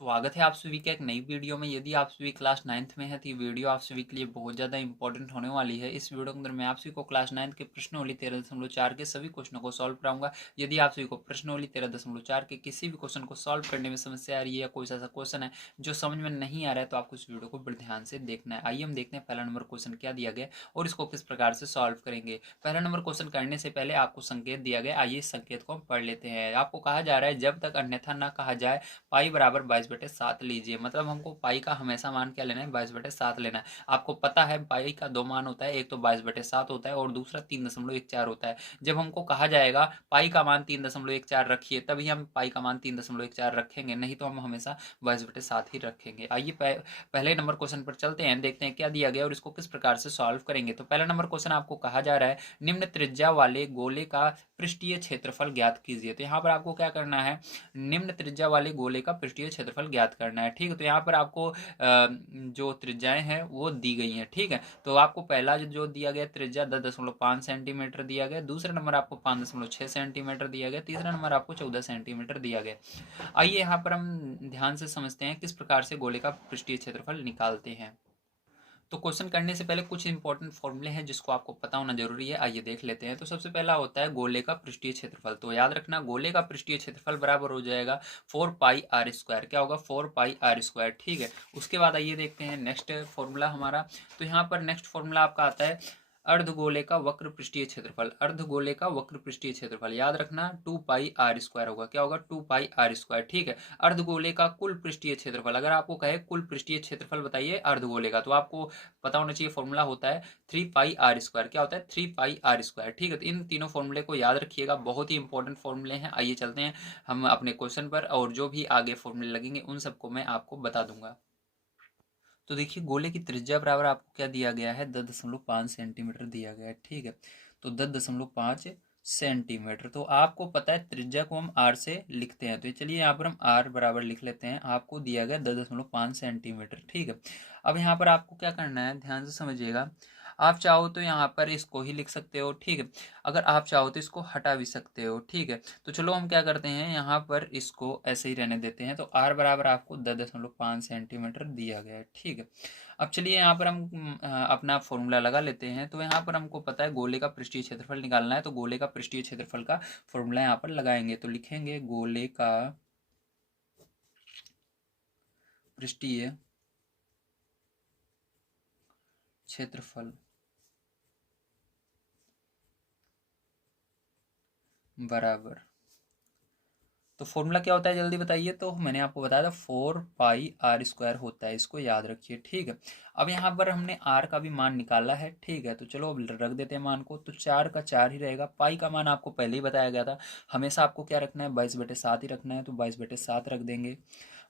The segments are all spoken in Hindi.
स्वागत है आप सभी का एक नई वीडियो में। यदि आप सभी क्लास 9th में है तो ये वीडियो आप सभी के लिए बहुत ज़्यादा इंपॉर्टेंट होने वाली है। इस वीडियो के अंदर मैं आप सभी को क्लास 9th के प्रश्नावली 13.4 के सभी क्वेश्चनों को सॉल्व कराऊंगा। यदि आप सभी को प्रश्नावली 13.4 के किसी भी क्वेश्चन को सॉल्व करने में समस्या आ रही है या कोई ऐसा क्वेश्चन है जो समझ में नहीं आ रहा है तो आपको इस वीडियो को बड़े ध्यान से देखना है। आइए हम देखते हैं पहला नंबर क्वेश्चन क्या दिया गया और इसको किस प्रकार से सॉल्व करेंगे। पहला नंबर क्वेश्चन करने से पहले आपको संकेत दिया गया, आइए इस संकेत को हम पढ़ लेते हैं। आपको कहा जा रहा है जब तक अन्यथा ना कहा जाए पाई बराबर 22/7 लीजिए। मतलब हमको पाई का हमेशा मान क्या लेना है, 22/7 लेना है। आपको पता है पाई का दो मान होता है, एक तो 22/7 होता है और दूसरा 3.14 होता है। जब हमको कहा जाएगा पाई का मान 3.14 रखिए तभी हम पाई का मान 3.14 रखेंगे, नहीं तो हम हमेशा 22/7 ही रखेंगे। आइए पहले नंबर क्वेश्चन पर चलते हैं, देखते हैं क्या दिया गया और इसको किस प्रकार से सॉल्व करेंगे। तो पहला नंबर क्वेश्चन आपको कहा जा रहा है निम्न त्रिज्या वाले गोले का पृष्ठीय क्षेत्रफल ज्ञात कीजिए। तो यहाँ पर आपको क्या करना है, निम्न त्रिज्या वाले गोले का पृष्ठीय क्षेत्रफल ज्ञात करना है। ठीक है, तो यहाँ पर आपको जो त्रिज्याएं हैं वो दी गई हैं। ठीक है, तो आपको पहला जो दिया गया त्रिज्या 10.5 सेंटीमीटर दिया गया, दूसरा नंबर आपको 5.6 सेंटीमीटर दिया गया, तीसरा नंबर आपको 14 सेंटीमीटर दिया गया। आइए यहाँ पर हम ध्यान से समझते हैं किस प्रकार से गोले का पृष्ठीय क्षेत्रफल निकालते हैं। तो क्वेश्चन करने से पहले कुछ इंपॉर्टेंट फॉर्मूले हैं जिसको आपको पता होना जरूरी है। आइए देख लेते हैं। तो सबसे पहला होता है गोले का पृष्ठीय क्षेत्रफल। तो याद रखना गोले का पृष्ठीय क्षेत्रफल बराबर हो जाएगा 4πr²। क्या होगा, 4πr²। ठीक है, उसके बाद आइए देखते हैं नेक्स्ट फॉर्मूला हमारा। तो यहाँ पर नेक्स्ट फॉर्मूला आपका आता है अर्धगोले का वक्र पृष्ठीय क्षेत्रफल। अर्धगोले का वक्र पृष्ठीय क्षेत्रफल याद रखना 2πr² होगा। क्या होगा, 2πr²। ठीक है, अर्धगोले का कुल पृष्ठीय क्षेत्रफल, अगर आपको कहे कुल पृष्ठीय क्षेत्रफल बताइए अर्धगोले का, तो आपको पता होना चाहिए फॉर्मूला होता है 3πr²। क्या होता है, 3πr²। ठीक है, तो इन तीनों फॉर्मूले को याद रखिएगा, बहुत ही इंपॉर्टेंट फॉर्मूले हैं। आइए चलते हैं हम अपने क्वेश्चन पर और जो भी आगे फॉर्मूले लगेंगे उन सबको मैं आपको बता दूंगा। तो देखिए गोले की त्रिज्या बराबर आपको क्या दिया गया है, 10.5 सेंटीमीटर दिया गया है। ठीक है, तो 10.5 सेंटीमीटर। तो आपको पता है त्रिज्या को हम आर से लिखते हैं, तो चलिए यहाँ पर हम आर बराबर लिख लेते हैं। आपको दिया गया 10.5 सेंटीमीटर। ठीक है, अब यहाँ पर आपको क्या करना है, ध्यान से समझिएगा। आप चाहो तो यहाँ पर इसको ही लिख सकते हो। ठीक है, अगर आप चाहो तो इसको हटा भी सकते हो। ठीक है, तो चलो हम क्या करते हैं, यहाँ पर इसको ऐसे ही रहने देते हैं। तो आर बराबर आपको 10.5 सेंटीमीटर दिया गया है। ठीक है, अब चलिए यहाँ पर हम अपना फॉर्मूला लगा लेते हैं। तो यहाँ पर हमको पता है गोले का पृष्ठीय क्षेत्रफल निकालना है, तो गोले का पृष्ठीय क्षेत्रफल का फॉर्मूला यहाँ पर लगाएंगे। तो लिखेंगे गोले का पृष्ठीय क्षेत्रफल बराबर, तो फॉर्मूला क्या होता है जल्दी बताइए। तो मैंने आपको बताया था 4πr² होता है, इसको याद रखिए। ठीक है, अब यहाँ पर हमने आर का भी मान निकाला है। ठीक है, तो चलो अब रख देते हैं मान को। तो 4 का 4 ही रहेगा। पाई का मान आपको पहले ही बताया गया था, हमेशा आपको क्या रखना है, 22/7 ही रखना है। तो 22/7 रख देंगे,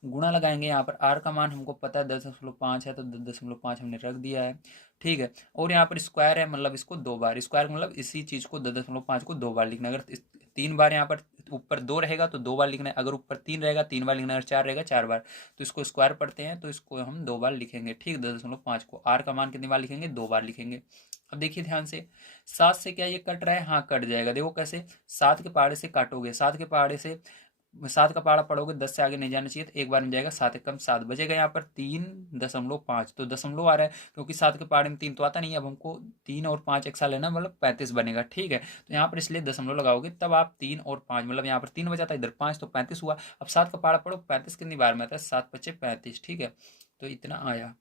गुणा लगाएंगे। यहाँ पर आर का मान हमको पता है 10.5 है, तो 10.5 हमने रख दिया है। ठीक है, और यहाँ पर स्क्वायर है, मतलब इसको दो बार, स्क्वायर मतलब इसी चीज को 10.5 को दो बार लिखना। अगर 3 बार यहाँ पर ऊपर 2 रहेगा तो 2 बार लिखना है, अगर ऊपर 3 रहेगा 3 बार लिखना है, अगर 4 रहेगा 4 बार। तो इसको स्क्वायर पढ़ते हैं तो इसको हम 2 बार लिखेंगे। ठीक, 10.5 को आर का मान कितनी बार लिखेंगे, 2 बार लिखेंगे। अब देखिए ध्यान से, 7 से क्या ये कट रहा है, हाँ कट जाएगा। देखो कैसे, 7 के पहाड़े से काटोगे, 7 के पहाड़े से 7 का पहाड़ा पढ़ोगे 10 से आगे नहीं जाना चाहिए, तो एक बार में जाएगा 7 एकम 7 बचेगा यहाँ पर 3.5। तो दशमलव आ रहा है क्योंकि 7 के पहाड़े में 3 तो आता नहीं है। अब हमको 3 और 5 एक साथ लेना, मतलब 35 बनेगा। ठीक है, तो यहाँ पर इसलिए दशमलव लगाओगे तब आप 3 और 5, मतलब यहाँ पर 3 बचा था, इधर 5, तो 35 हुआ। अब 7 का पहाड़ा पढ़ो, 35 कितनी बार में आता है, 7×5 = 35। ठीक है, तो इतना आया,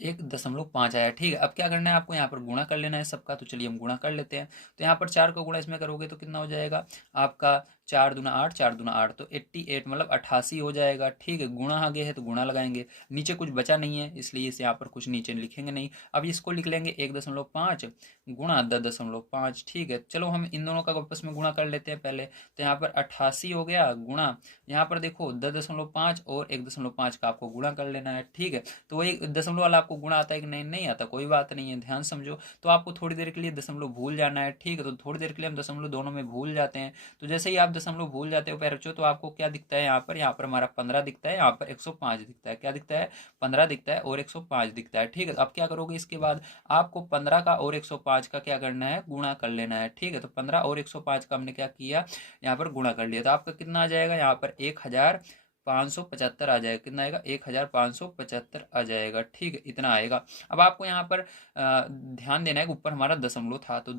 1.5 आया। ठीक है, अब क्या करना है आपको, यहाँ पर गुणा कर लेना है सबका। तो चलिए हम गुणा कर लेते हैं। तो यहाँ पर 4 का गुणा इसमें करोगे तो कितना हो जाएगा आपका, 4 दूना 8, 4 दूना 8, तो 88 मतलब 88 हो जाएगा। ठीक है, गुणा आगे है तो गुणा लगाएंगे, नीचे कुछ बचा नहीं है इसलिए इसे यहाँ पर कुछ नीचे लिखेंगे नहीं। अब इसको लिख लेंगे 1.5 गुणा 10.5। ठीक है, चलो हम इन दोनों का आपस में गुणा कर लेते हैं पहले। तो यहाँ पर 88 हो गया गुणा, यहाँ पर देखो 10.5 और 1.5 का आपको गुणा कर लेना है। ठीक है, तो वही दशमलव वाला आपको गुणा आता है कि नहीं, नहीं आता, कोई बात नहीं है, ध्यान समझो। तो आपको थोड़ी देर के लिए दशमलव भूल जाना है। ठीक है, तो थोड़ी देर के लिए हम दशमलव दोनों में भूल जाते हैं। तो जैसे ही आप दशमलव भूल जाते हो पैर बच्चों, तो आपको क्या दिखता है, यहाँ पर हमारा 15 दिखता है, यहाँ पर 105 दिखता है। क्या दिखता है, 15 दिखता है और 105 दिखता है। ठीक है, अब क्या करोगे, इसके बाद आपको 15 का और 105 का क्या करना है, गुणा कर लेना है। ठीक है, तो 15 और 105 का हमने क्या किया, यहाँ पर गुणा कर लिया, तो आपका कितना आ जाएगा, यहाँ पर 1000 1575 आ जाएगा। कितना आएगा? 1575 आ जाएगा। ठीक है, इतना आएगा। अब आपको यहाँ पर ध्यान देना है कि ऊपर हमारा दशमलव था, तो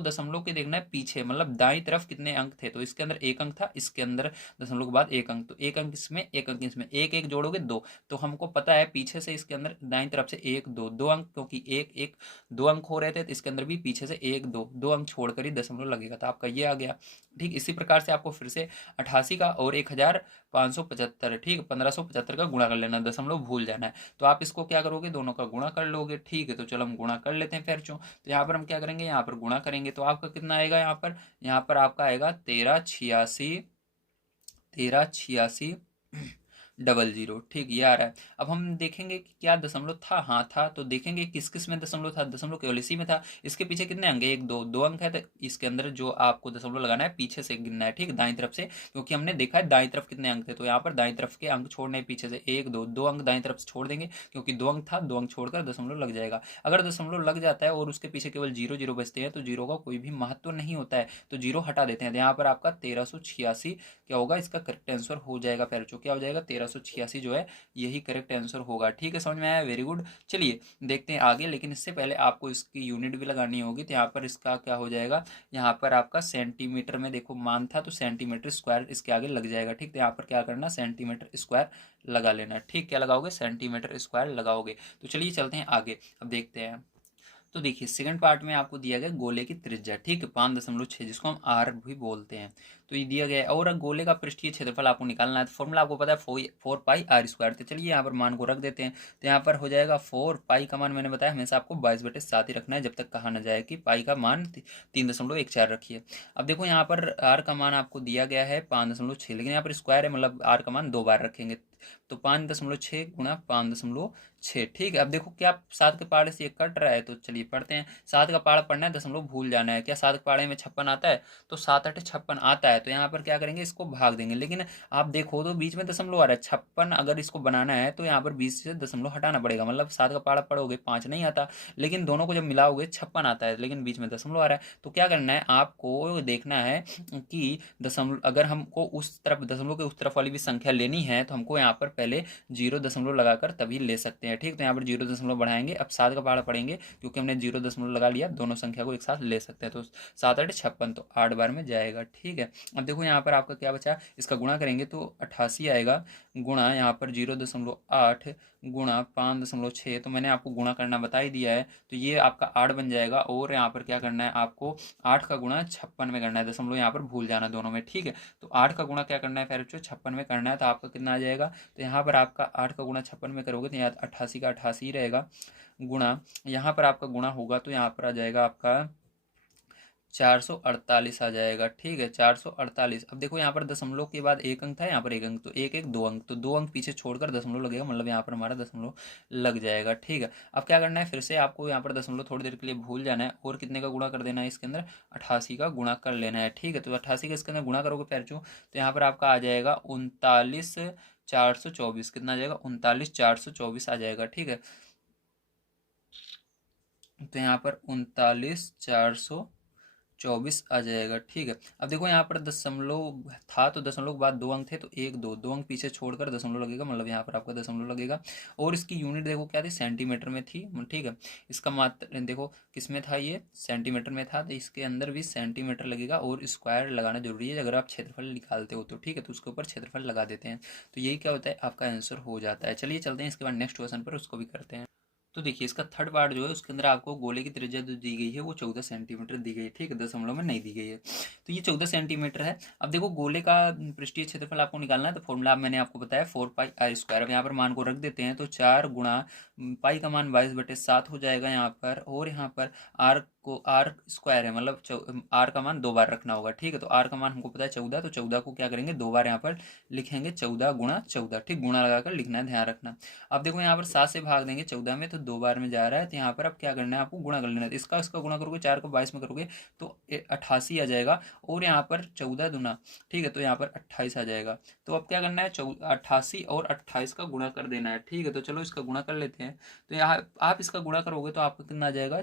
दशमलव के देखना है पीछे, मतलब दाईं तरफ कितने अंक थे। तो इसके अंदर एक अंक था, इसके अंदर दशमलव के बाद एक अंक, तो एक अंक इसमें, एक अंक इसमें, एक एक जोड़ोगे दो। तो हमको पता है पीछे से इसके अंदर दाईं तरफ से एक दो, दो अंक, क्योंकि एक एक दो अंक हो रहे थे, तो इसके अंदर भी पीछे से एक दो, दो अंक छोड़कर ही दशमलव लगेगा। तो आपका ये आ गया। ठीक, इसी प्रकार से आपको फिर से 88 का और 1575, ठीक, 1575 का गुणा कर लेना, दशमलव भूल जाना है। तो आप इसको क्या करोगे? दोनों का गुणा कर लोगे। ठीक है, तो चलो हम गुणा कर लेते हैं फिर। तो यहाँ पर हम क्या करेंगे? यहाँ पर गुणा करेंगे, तो आपका कितना आएगा? यहाँ पर आपका आएगा 1386 डबल जीरो। ठीक, ये आ रहा है। अब हम देखेंगे कि क्या दशमलव था। हाँ था, तो देखेंगे किस किस में दशमलव था। दशमलव केवल इसी में था। इसके पीछे कितने अंक है? एक दो, दो अंक है, तो इसके अंदर जो आपको दशमलव लगाना है पीछे से गिनना है। ठीक, दाईं तरफ से, क्योंकि हमने देखा है दाईं तरफ कितने अंक थे, तो यहाँ पर दाईं तरफ के अंक छोड़ने पीछे से एक दो, दो अंक दाईं तरफ से छोड़ देंगे, क्योंकि दो अंक था, दो अंक छोड़कर दशमलव लग जाएगा। अगर दशमलव लग जाता है और उसके पीछे केवल जीरो जीरो बचते हैं, तो जीरो का कोई भी महत्व नहीं होता है, तो जीरो हटा देते हैं। तो यहाँ पर आपका 1386 क्या होगा? इसका करेक्ट आंसर हो जाएगा। फिर क्या हो जाएगा? 1386 जो है यही करेक्ट आंसर होगा। ठीक है, समझ में आया? Very good. चलिए देखते हैं आगे, लेकिन इससे पहले आपको इसकी यूनिट भी लगानी होगी। तो यहाँ पर इसका क्या हो जाएगा? यहाँ पर आपका सेंटीमीटर में देखो मान था, तो सेंटीमीटर स्क्वायर इसके आगे लग जाएगा। ठीक, तो यहाँ पर क्या करना? सेंटीमीटर स्क्वायर लगा लेना। ठीक, क्या लगाओगे? सेंटीमीटर स्क्वायर लगाओगे। तो चलिए चलते हैं आगे, अब देखते हैं। तो देखिए सेकंड पार्ट में आपको दिया गया गोले की त्रिज्या। ठीक है, 5.6, जिसको हम आर भी बोलते हैं। तो ये दिया गया है, और गोले का पृष्ठीय क्षेत्रफल आपको निकालना है। तो फॉर्मूला आपको पता है 4 पाई r स्क्वायर। तो चलिए यहाँ पर मान को रख देते हैं। तो यहाँ पर हो जाएगा 4 पाई का मान, मैंने बताया हमेशा आपको 22/7 ही रखना है, जब तक कहा ना जाए कि पाई का मान 3.14 रखिए। अब देखो यहाँ पर आर का मान आपको दिया गया है 5.6, लेकिन यहाँ पर स्क्वायर है, मतलब आर का मान 2 बार रखेंगे। तो 5.6 गुणा 5.6। ठीक है, अब देखो क्या 7 के पहाड़े से ये कट रहा है, तो चलिए पढ़ते हैं। 7 का पहाड़ा पढ़ना है, दशमलव भूल जाना है। क्या 7 के पहाड़े में 56 आता है? तो 7×8 = 56 आता है। तो यहाँ पर क्या करेंगे? इसको भाग देंगे, लेकिन आप देखो तो बीच में दशमलव आ रहा है। 56 अगर इसको बनाना है तो यहाँ पर 20 से दशमलव हटाना पड़ेगा, मतलब 7 का पहाड़ा पढ़ोगे 5 नहीं आता, लेकिन दोनों को जब मिलाओगे 56 आता है, लेकिन बीच में दशमलव आ रहा है। तो क्या करना है? आपको देखना है कि दशमलव, अगर हमको उस तरफ दशमलव के उस तरफ वाली भी संख्या लेनी है, तो हमको यहाँ पर पहले 0 दशमलव लगाकर तभी ले सकते हैं। ठीक, तो यहाँ पर 0 दशमलव बढ़ाएंगे। अब 7 का पहाड़ा पढ़ेंगे, क्योंकि हमने 0 दशमलव लगा लिया, दोनों संख्या को एक साथ ले सकते हैं। तो 7×8 = 56, तो 8 बार में जाएगा। ठीक है, अब देखो यहाँ पर आपका क्या बचा? इसका गुणा करेंगे तो 88 आएगा, गुणा यहाँ पर 0.8 गुणा 5.6। तो मैंने आपको गुणा करना बता ही दिया है, तो ये आपका 8 बन जाएगा। और यहाँ पर क्या करना है? आपको 8 का गुणा 56 में करना है, दशमलव यहाँ पर भूल जाना दोनों में। ठीक है, तो 8 का गुणा क्या करना है फिर? 56 में करना है। तो आपका कितना आ जाएगा? तो यहाँ पर आपका 8 का गुणा 56 में करोगे तो यहाँ 88 का 88 रहेगा, गुणा यहाँ पर आपका गुणा होगा तो यहाँ पर आ जाएगा आपका 448 आ जाएगा। ठीक है, 448। अब देखो यहाँ पर दशमलव के बाद एक अंक था, यहाँ पर एक अंक, तो एक एक दो अंक, तो दो अंक पीछे छोड़कर दशमलव लगेगा, मतलब यहाँ पर हमारा दशमलव लग जाएगा। ठीक है, अब क्या करना है? फिर से आपको यहाँ पर दशमलव थोड़ी देर के लिए भूल जाना है, और कितने का गुणा कर देना है इसके अंदर? 88 का गुणा कर लेना है। ठीक है, तो 88 का इसके अंदर गुणा करोगे पैरचू, तो यहाँ पर आपका आ जाएगा 39,424। कितना आ जाएगा? 39,424 आ जाएगा। ठीक है, तो यहाँ पर 39,424 आ जाएगा। ठीक है, अब देखो यहाँ पर दशमलव था, तो दशमलव के बाद दो अंक थे, तो एक दो, दो अंक पीछे छोड़कर दशमलव लगेगा, मतलब यहाँ पर आपका दशमलव लगेगा। और इसकी यूनिट देखो क्या थी? सेंटीमीटर में थी। ठीक है, इसका मात्र देखो किस में था? ये सेंटीमीटर में था, तो इसके अंदर भी सेंटीमीटर लगेगा, और स्क्वायर लगाना जरूरी है अगर आप क्षेत्रफल निकालते हो तो। ठीक है, तो उसके ऊपर क्षेत्रफल लगा देते हैं, तो यही क्या होता है? आपका आंसर हो जाता है। चलिए चलते हैं इसके बाद नेक्स्ट क्वेश्चन पर, उसको भी करते हैं। तो देखिए इसका थर्ड पार्ट जो है, उसके अंदर आपको गोले की त्रिज्या जो दी गई है वो 14 सेंटीमीटर दी गई है। ठीक है, दशमलव में नहीं दी गई है, तो ये 14 सेंटीमीटर है। अब देखो गोले का पृष्ठीय क्षेत्रफल आपको निकालना है, तो फॉर्मूला मैंने आपको बताया 4 पाई r स्क्वायर। अब यहाँ पर मान को रख देते हैं, तो 4 गुणा पाई का मान 22/7 हो जाएगा यहाँ पर, और यहाँ पर आर को आर स्क्वायर है, मतलब आर का मान 2 बार रखना होगा। ठीक है, तो आर का मान हमको पता है 14, तो 14 को क्या करेंगे? 2 बार यहाँ पर लिखेंगे, 14 × 14। ठीक, गुणा लगाकर लिखना है, ध्यान रखना। अब देखो यहाँ पर 7 से भाग देंगे 14 में, तो 2 बार में जा रहा है, तो यहाँ पर अब क्या करना है? आपको गुणा कर लेना है। इसका गुणा करोगे, 4 को 22 में करोगे तो 88 आ जाएगा, और यहाँ पर 14 दूना, ठीक है, तो यहाँ पर 28 आ जाएगा। तो अब क्या करना है? 88 और 28 का गुणा कर देना है। ठीक है, तो चलो इसका गुणा कर लेते हैं। तो यहाँ आप इसका गुणा करोगे तो आपका कितना आ जाएगा?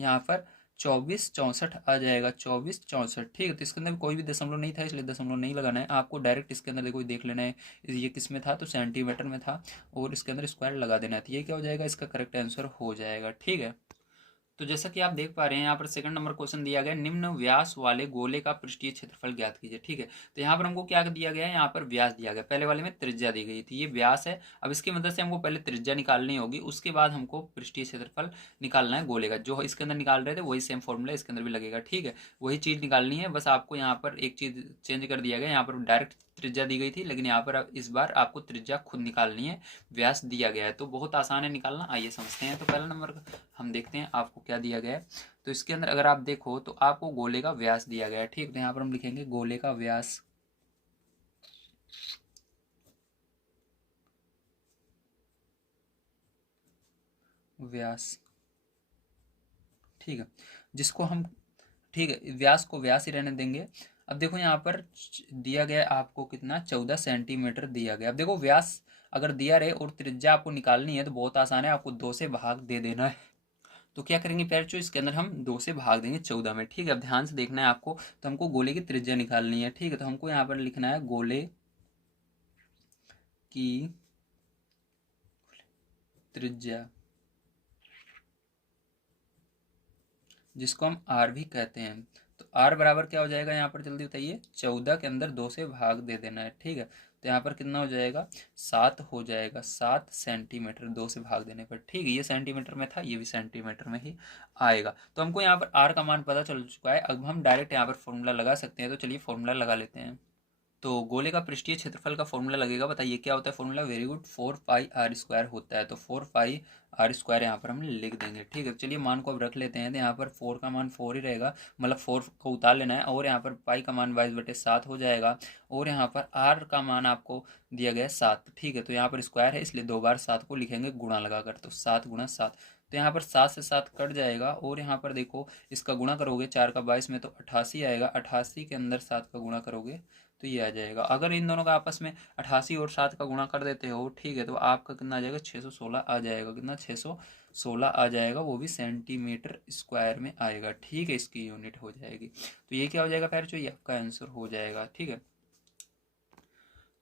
यहाँ पर 2464 आ जाएगा, 2464। ठीक है, तो इसके अंदर कोई भी दशमलव नहीं था, इसलिए दशमलव नहीं लगाना है आपको। डायरेक्ट इसके अंदर देखो देख लेना है ये किस में था, तो सेंटीमीटर में था, और इसके अंदर स्क्वायर लगा देना है। तो ये क्या हो जाएगा, इसका करेक्ट आंसर हो जाएगा। ठीक है, तो जैसा कि आप देख पा रहे हैं यहाँ पर सेकंड नंबर क्वेश्चन दिया गया, निम्न व्यास वाले गोले का पृष्ठीय क्षेत्रफल ज्ञात कीजिए। ठीक है, तो यहाँ पर हमको क्या दिया गया है, यहाँ पर व्यास दिया गया, पहले वाले में त्रिज्या दी गई थी, ये व्यास है। अब इसकी मदद से हमको पहले त्रिज्या निकालनी होगी, उसके बाद हमको पृष्ठीय क्षेत्रफल निकालना है गोले का। जो इसके अंदर निकाल रहे थे वही सेम फॉर्मूला इसके अंदर भी लगेगा। ठीक है, वही चीज़ निकालनी है, बस आपको यहाँ पर एक चीज़ चेंज कर दिया गया, यहाँ पर डायरेक्ट त्रिज्या दी गई थी, लेकिन यहाँ पर इस बार आपको त्रिज्या खुद निकालनी है, व्यास दिया गया है। तो बहुत आसान है निकालना, आइए समझते हैं। तो पहला नंबर हम देखते हैं आपको क्या दिया गया है। तो इसके अंदर अगर आप देखो तो आपको गोले का व्यास दिया गया है। ठीक, तो यहाँ पर हम लिखेंगे गोले का व्यास, व्यास। ठीक है, जिसको हम, ठीक है, व्यास को व्यास ही रहने देंगे। अब देखो यहाँ पर दिया गया आपको कितना, 14 सेंटीमीटर दिया गया। अब देखो व्यास अगर दिया रहे और त्रिज्या आपको निकालनी है तो बहुत आसान है, आपको 2 से भाग दे देना है। तो क्या करेंगे पैरचो, इसके अंदर हम 2 से भाग देंगे 14 में। ठीक है, अब ध्यान से देखना है आपको, तो हमको गोले की त्रिज्या निकालनी है। ठीक है, तो हमको यहाँ पर लिखना है गोले की त्रिज्या, जिसको हम आर भी कहते हैं। तो आर बराबर क्या हो जाएगा यहाँ पर, जल्दी बताइए, 14 के अंदर 2 से भाग दे देना है। ठीक है, तो यहाँ पर कितना हो जाएगा, 7 हो जाएगा, 7 सेंटीमीटर 2 से भाग देने पर। ठीक है, ये सेंटीमीटर में था, ये भी सेंटीमीटर में ही आएगा। तो हमको यहाँ पर आर का मान पता चल चुका है, अब हम डायरेक्ट यहाँ पर फॉर्मूला लगा सकते हैं। तो चलिए फॉर्मूला लगा लेते हैं। तो गोले का पृष्ठीय क्षेत्रफल का फॉर्मूला लगेगा, बताइए क्या होता है फॉर्मूला, वेरी गुड, 4 पाई r² होता है। तो 4 पाई r² यहाँ पर हम लिख देंगे। ठीक है, चलिए मान को अब रख लेते हैं। तो यहाँ पर 4 का मान 4 ही रहेगा, मतलब 4 को उतार लेना है, और यहाँ पर पाई का मान 22/7 हो जाएगा, और यहाँ पर r का मान आपको दिया गया है 7। ठीक है, तो यहाँ पर स्क्वायर है, इसलिए 2 बार 7 को लिखेंगे गुणा लगाकर, तो 7 गुणा 7। तो यहाँ पर 7 से 7 कट जाएगा, और यहाँ पर देखो इसका गुणा करोगे 4 का 22 में, तो 88 आएगा। 88 के अंदर 7 का गुणा करोगे तो ये आ जाएगा। अगर इन दोनों का आपस में 88 और 7 का गुणा कर देते हो, ठीक है, तो आपका कितना आ जाएगा, 616 आ जाएगा। कितना, 616 आ जाएगा, वो भी सेंटीमीटर स्क्वायर में आएगा। ठीक है, इसकी यूनिट हो जाएगी। तो ये क्या हो जाएगा पैर, ये आपका आंसर हो जाएगा। ठीक है,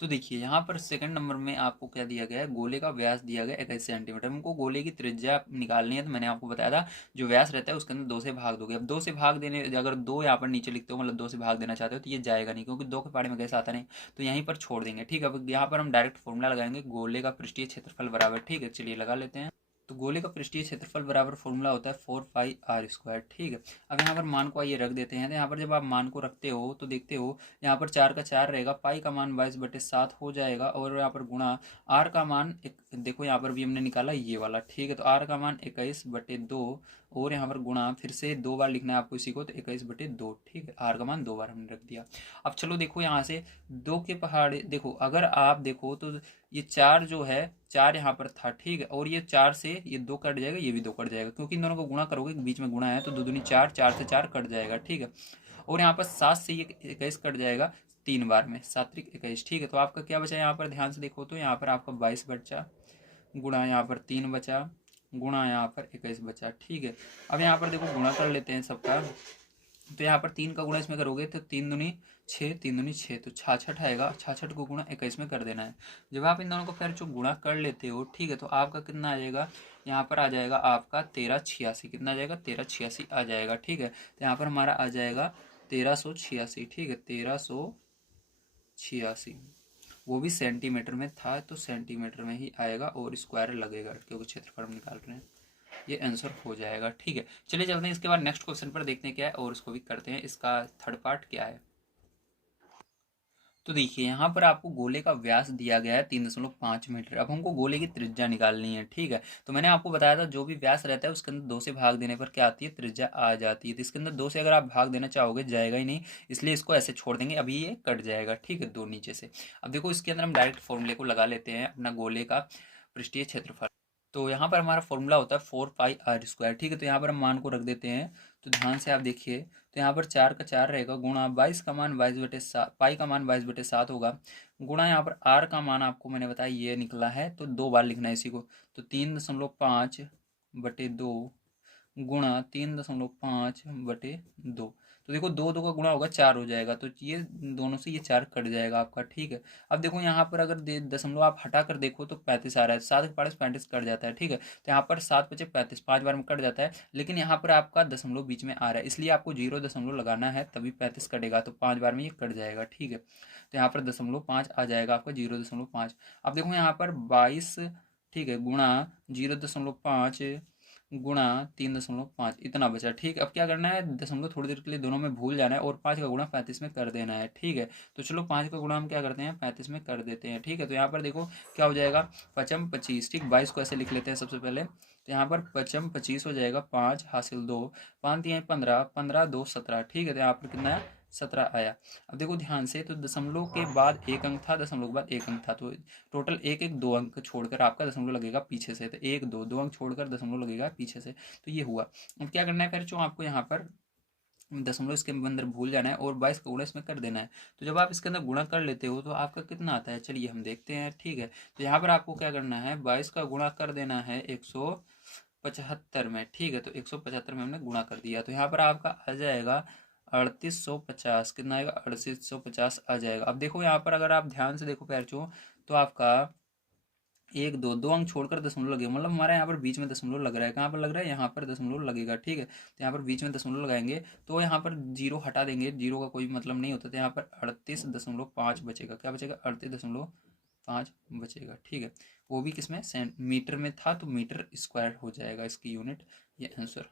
तो देखिए यहाँ पर सेकंड नंबर में आपको क्या दिया गया है, गोले का व्यास दिया गया 21 सेंटीमीटर। हमको गोले की त्रिज्या निकालनी है, तो मैंने आपको बताया था जो व्यास रहता है उसके अंदर 2 से भाग दोगे। अब 2 से भाग देने, अगर 2 यहाँ पर नीचे लिखते हो, मतलब 2 से भाग देना चाहते हो, तो ये जाएगा नहीं, क्योंकि 2 के पाड़े में कैसे आता नहीं, तो यहीं पर छोड़ देंगे। ठीक है, अब यहाँ पर हम डायरेक्ट फॉर्मूला लगाएंगे, गोले का पृष्ठीय क्षेत्रफल बराबर। ठीक है, चलिए लगा लेते हैं। तो गोले का पृष्ठीय क्षेत्रफल बराबर फॉर्मूला होता है 4 पाई r²। ठीक है, अब यहाँ पर मान को आइए रख देते हैं। तो यहाँ पर जब आप मान को रखते हो तो देखते हो यहाँ पर 4 का 4 रहेगा, पाई का मान 22/7 हो जाएगा, और यहाँ पर गुणा आर का मान देखो यहाँ पर भी हमने निकाला ये वाला। ठीक है, तो आर का मान 21/2, और यहाँ पर गुणा फिर से 2 बार लिखना है आपको इसी को, तो 21/2। ठीक है, आर का मान 2 बार हमने रख दिया। अब चलो देखो यहाँ से 2 के पहाड़े देखो, अगर आप देखो तो ये 4 जो है, 4 यहाँ पर था। ठीक है, और ये 4 से ये 2 कट जाएगा, ये भी 2 कट जाएगा, क्योंकि इन दोनों को गुणा करोगे, बीच में गुणा है, तो 2 दूनी 4, 4 से 4 कट जाएगा। ठीक है, और यहाँ पर 7 से ये 21 कट जाएगा 3 बार में, 7 त्रिक 21। ठीक है, तो आपका क्या बचा यहाँ पर, ध्यान से देखो तो यहाँ पर आपका 22 बचा, गुणा यहाँ पर 3 बचा, गुणा यहाँ पर 21 बचा। ठीक है, अब यहाँ पर देखो गुणा कर लेते हैं सबका। तो यहाँ पर 3 का गुणा इसमें करोगे तो 3 दूनी 6, 3 दूनी 6, तो 66 आएगा। 66 को गुणा 21 में कर देना है। जब आप इन दोनों को फिर जो गुणा कर लेते हो, ठीक है, तो आपका कितना आ जाएगा, यहाँ पर आ जाएगा आपका 1386। कितना आ जाएगा, 1386 आ जाएगा। ठीक है, तो यहाँ पर हमारा आ जाएगा 1386। ठीक है, 1386, वो भी सेंटीमीटर में था, तो सेंटीमीटर में ही आएगा, और स्क्वायर लगेगा क्योंकि क्षेत्रफल हम निकाल रहे हैं। ये आंसर हो जाएगा। ठीक है, चलिए चलते हैं इसके बाद नेक्स्ट क्वेश्चन पर, देखते हैं क्या है, और उसको भी करते हैं। इसका थर्ड पार्ट क्या है। तो देखिए यहाँ पर आपको गोले का व्यास दिया गया है 3.5 मीटर। अब हमको गोले की त्रिज्या निकालनी है। ठीक है, तो मैंने आपको बताया था जो भी व्यास रहता है उसके अंदर 2 से भाग देने पर क्या आती है, त्रिज्या आ जाती है। तो इसके अंदर 2 से अगर आप भाग देना चाहोगे जाएगा ही नहीं, इसलिए इसको ऐसे छोड़ देंगे, अभी ये कट जाएगा। ठीक है, 2 नीचे से। अब देखो इसके अंदर हम डायरेक्ट फॉर्मूले को लगा लेते हैं, अपना गोले का पृष्ठीय क्षेत्रफल। तो यहाँ पर हमारा फॉर्मूला होता है 4 पाई r²। ठीक है, तो यहाँ पर हम मान को रख देते हैं। तो ध्यान से आप देखिए, तो यहाँ पर 4 का 4 रहेगा, गुणा 22 का मान 22/7, पाई का मान 22/7 होगा, गुणा यहाँ पर आर का मान आपको मैंने बताया ये निकला है, तो 2 बार लिखना है इसी को, तो 3.5/2 गुणा 3.5/2। तो देखो दो दो का गुणा होगा 4 हो जाएगा, तो ये दोनों से ये 4 कट जाएगा आपका, ठीक है। अब देखो यहाँ पर अगर दशमलव आप हटा कर देखो तो 35 आ रहा है, 7 के 35 कट जाता है, ठीक है। तो यहाँ पर 7×5 = 35, 5 बार में कट जाता है, लेकिन यहाँ पर आपका दशमलव बीच में आ रहा है, इसलिए आपको 0 दशमलव लगाना है, तभी 35 कटेगा, तो 5 बार में ये कट जाएगा, ठीक है। तो यहाँ पर 0.5 आ जाएगा आपका, 0.5। अब देखो यहाँ पर 22, ठीक है, गुणा 0.5 गुणा 3.5 इतना बचा, ठीक है। अब क्या करना है, दशमलव थोड़ी देर के लिए दोनों में भूल जाना है और 5 का गुणा 35 में कर देना है, ठीक है। तो चलो 5 का गुणा हम क्या करते हैं, 35 में कर देते हैं, ठीक है। तो यहाँ पर देखो क्या हो जाएगा, 5×25, ठीक। 22 को ऐसे लिख लेते हैं सबसे पहले, तो यहाँ पर 5×25 हो जाएगा 5 हासिल 2, 5×3 = 15, 15×2 = 17, ठीक है। तो यहाँ पर कितना है, 17 आया। अब देखो ध्यान से, तो दशमलव के बाद एक अंक था, दशमलव के बाद एक अंक था, तो टोटल एक एक दो अंक छोड़कर आपका दशमलव लगेगा पीछे से, तो एक दो दो अंक छोड़कर दशमलव लगेगा पीछे से, तो ये हुआ। अब क्या करना है फिर, जो आपको यहाँ पर दशमलव इसके अंदर भूल जाना है और 22 का गुणा इसमें कर देना है। तो जब आप इसके अंदर गुणा कर लेते हो तो आपका कितना आता है, चलिए हम देखते हैं, ठीक है। तो यहाँ पर आपको क्या करना है, 22 का गुणा कर देना है 175 में, ठीक है। तो 175 में हमने गुणा कर दिया, तो यहाँ पर आपका आ जाएगा 3850, कितना आएगा, 3850 आ जाएगा। अब देखो यहाँ पर अगर आप ध्यान से देखो पैरचो, तो आपका एक दो दो अंक छोड़कर दशमलव लगेगा, मतलब हमारा यहाँ पर बीच में दशमलव लग रहा है, कहाँ पर लग रहा है, यहाँ पर दशमलव लगेगा, ठीक है। तो यहाँ पर बीच में दशमलव लगाएंगे, तो यहाँ पर 0 हटा देंगे, 0 का कोई मतलब नहीं होता, तो यहाँ पर 38.5 बचेगा, क्या बचेगा, 38.5 बचेगा, ठीक है। वो भी किसमें, मीटर में था, तो मीटर स्क्वायर हो जाएगा इसकी यूनिट, ये आंसर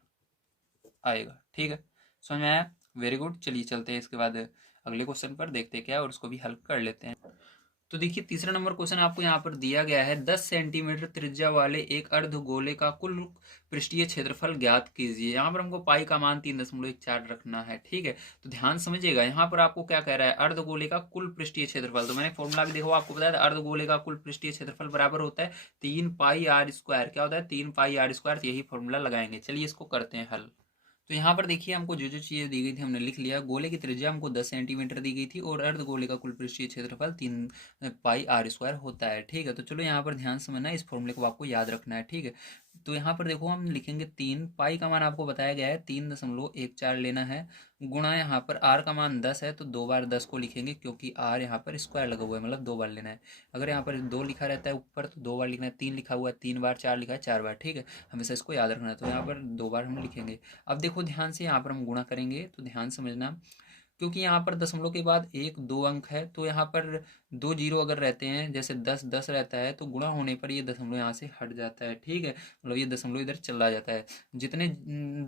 आएगा, ठीक है। समझ में आया, वेरी गुड। चलिए चलते हैं इसके बाद अगले क्वेश्चन पर, देखते हैं क्या, और उसको भी हल कर लेते हैं। तो देखिए तीसरा नंबर क्वेश्चन आपको यहाँ पर दिया गया है, 10 सेंटीमीटर त्रिज्या वाले एक अर्धगोले का कुल पृष्ठीय क्षेत्रफल ज्ञात कीजिए। यहाँ पर हमको पाई का मान 3.14 रखना है, ठीक है। तो ध्यान समझिएगा, यहाँ पर आपको क्या कह रहा है, अर्धगोले का कुल पृष्ठीय क्षेत्रफल, तो मैंने फॉर्मूला भी देखो आपको बताया था, अर्धगोले का कुल पृष्ठीय क्षेत्रफल बराबर होता है 3πr², क्या होता है, 3πr², यही फॉर्मूला लगाएंगे। चलिए इसको करते हैं हल। तो यहाँ पर देखिए हमको जो जो चीज़ें दी गई थी हमने लिख लिया। गोले की त्रिज्या हमको 10 सेंटीमीटर दी गई थी और अर्धगोले का कुल पृष्ठीय क्षेत्रफल 3πr² होता है, ठीक है। तो चलो यहाँ पर ध्यान समझना, इस फॉर्मूले को आपको याद रखना है, ठीक है। तो यहाँ पर देखो हम लिखेंगे 3, पाई का मान आपको बताया गया है 3.14 लेना है, गुणा यहाँ पर आर का मान 10 है, तो 2 बार 10 को लिखेंगे, क्योंकि आर यहाँ पर स्क्वायर लगा हुआ है, मतलब 2 बार लेना है। अगर यहाँ पर 2 लिखा रहता है ऊपर तो 2 बार लिखना है, 3 लिखा हुआ है 3 बार, 4 लिखा है 4 बार, ठीक है। हमेशा इसको याद रखना है, तो यहाँ पर 2 बार हम लिखेंगे। अब देखो ध्यान से, यहाँ पर हम गुणा करेंगे, तो ध्यान समझना, क्योंकि यहाँ पर दशमलव के बाद एक दो अंक है, तो यहाँ पर 2 जीरो अगर रहते हैं, जैसे 10 10 रहता है, तो गुणा होने पर ये दशमलव यहाँ से हट जाता है, ठीक है। मतलब ये दशमलव इधर चला जाता है, जितने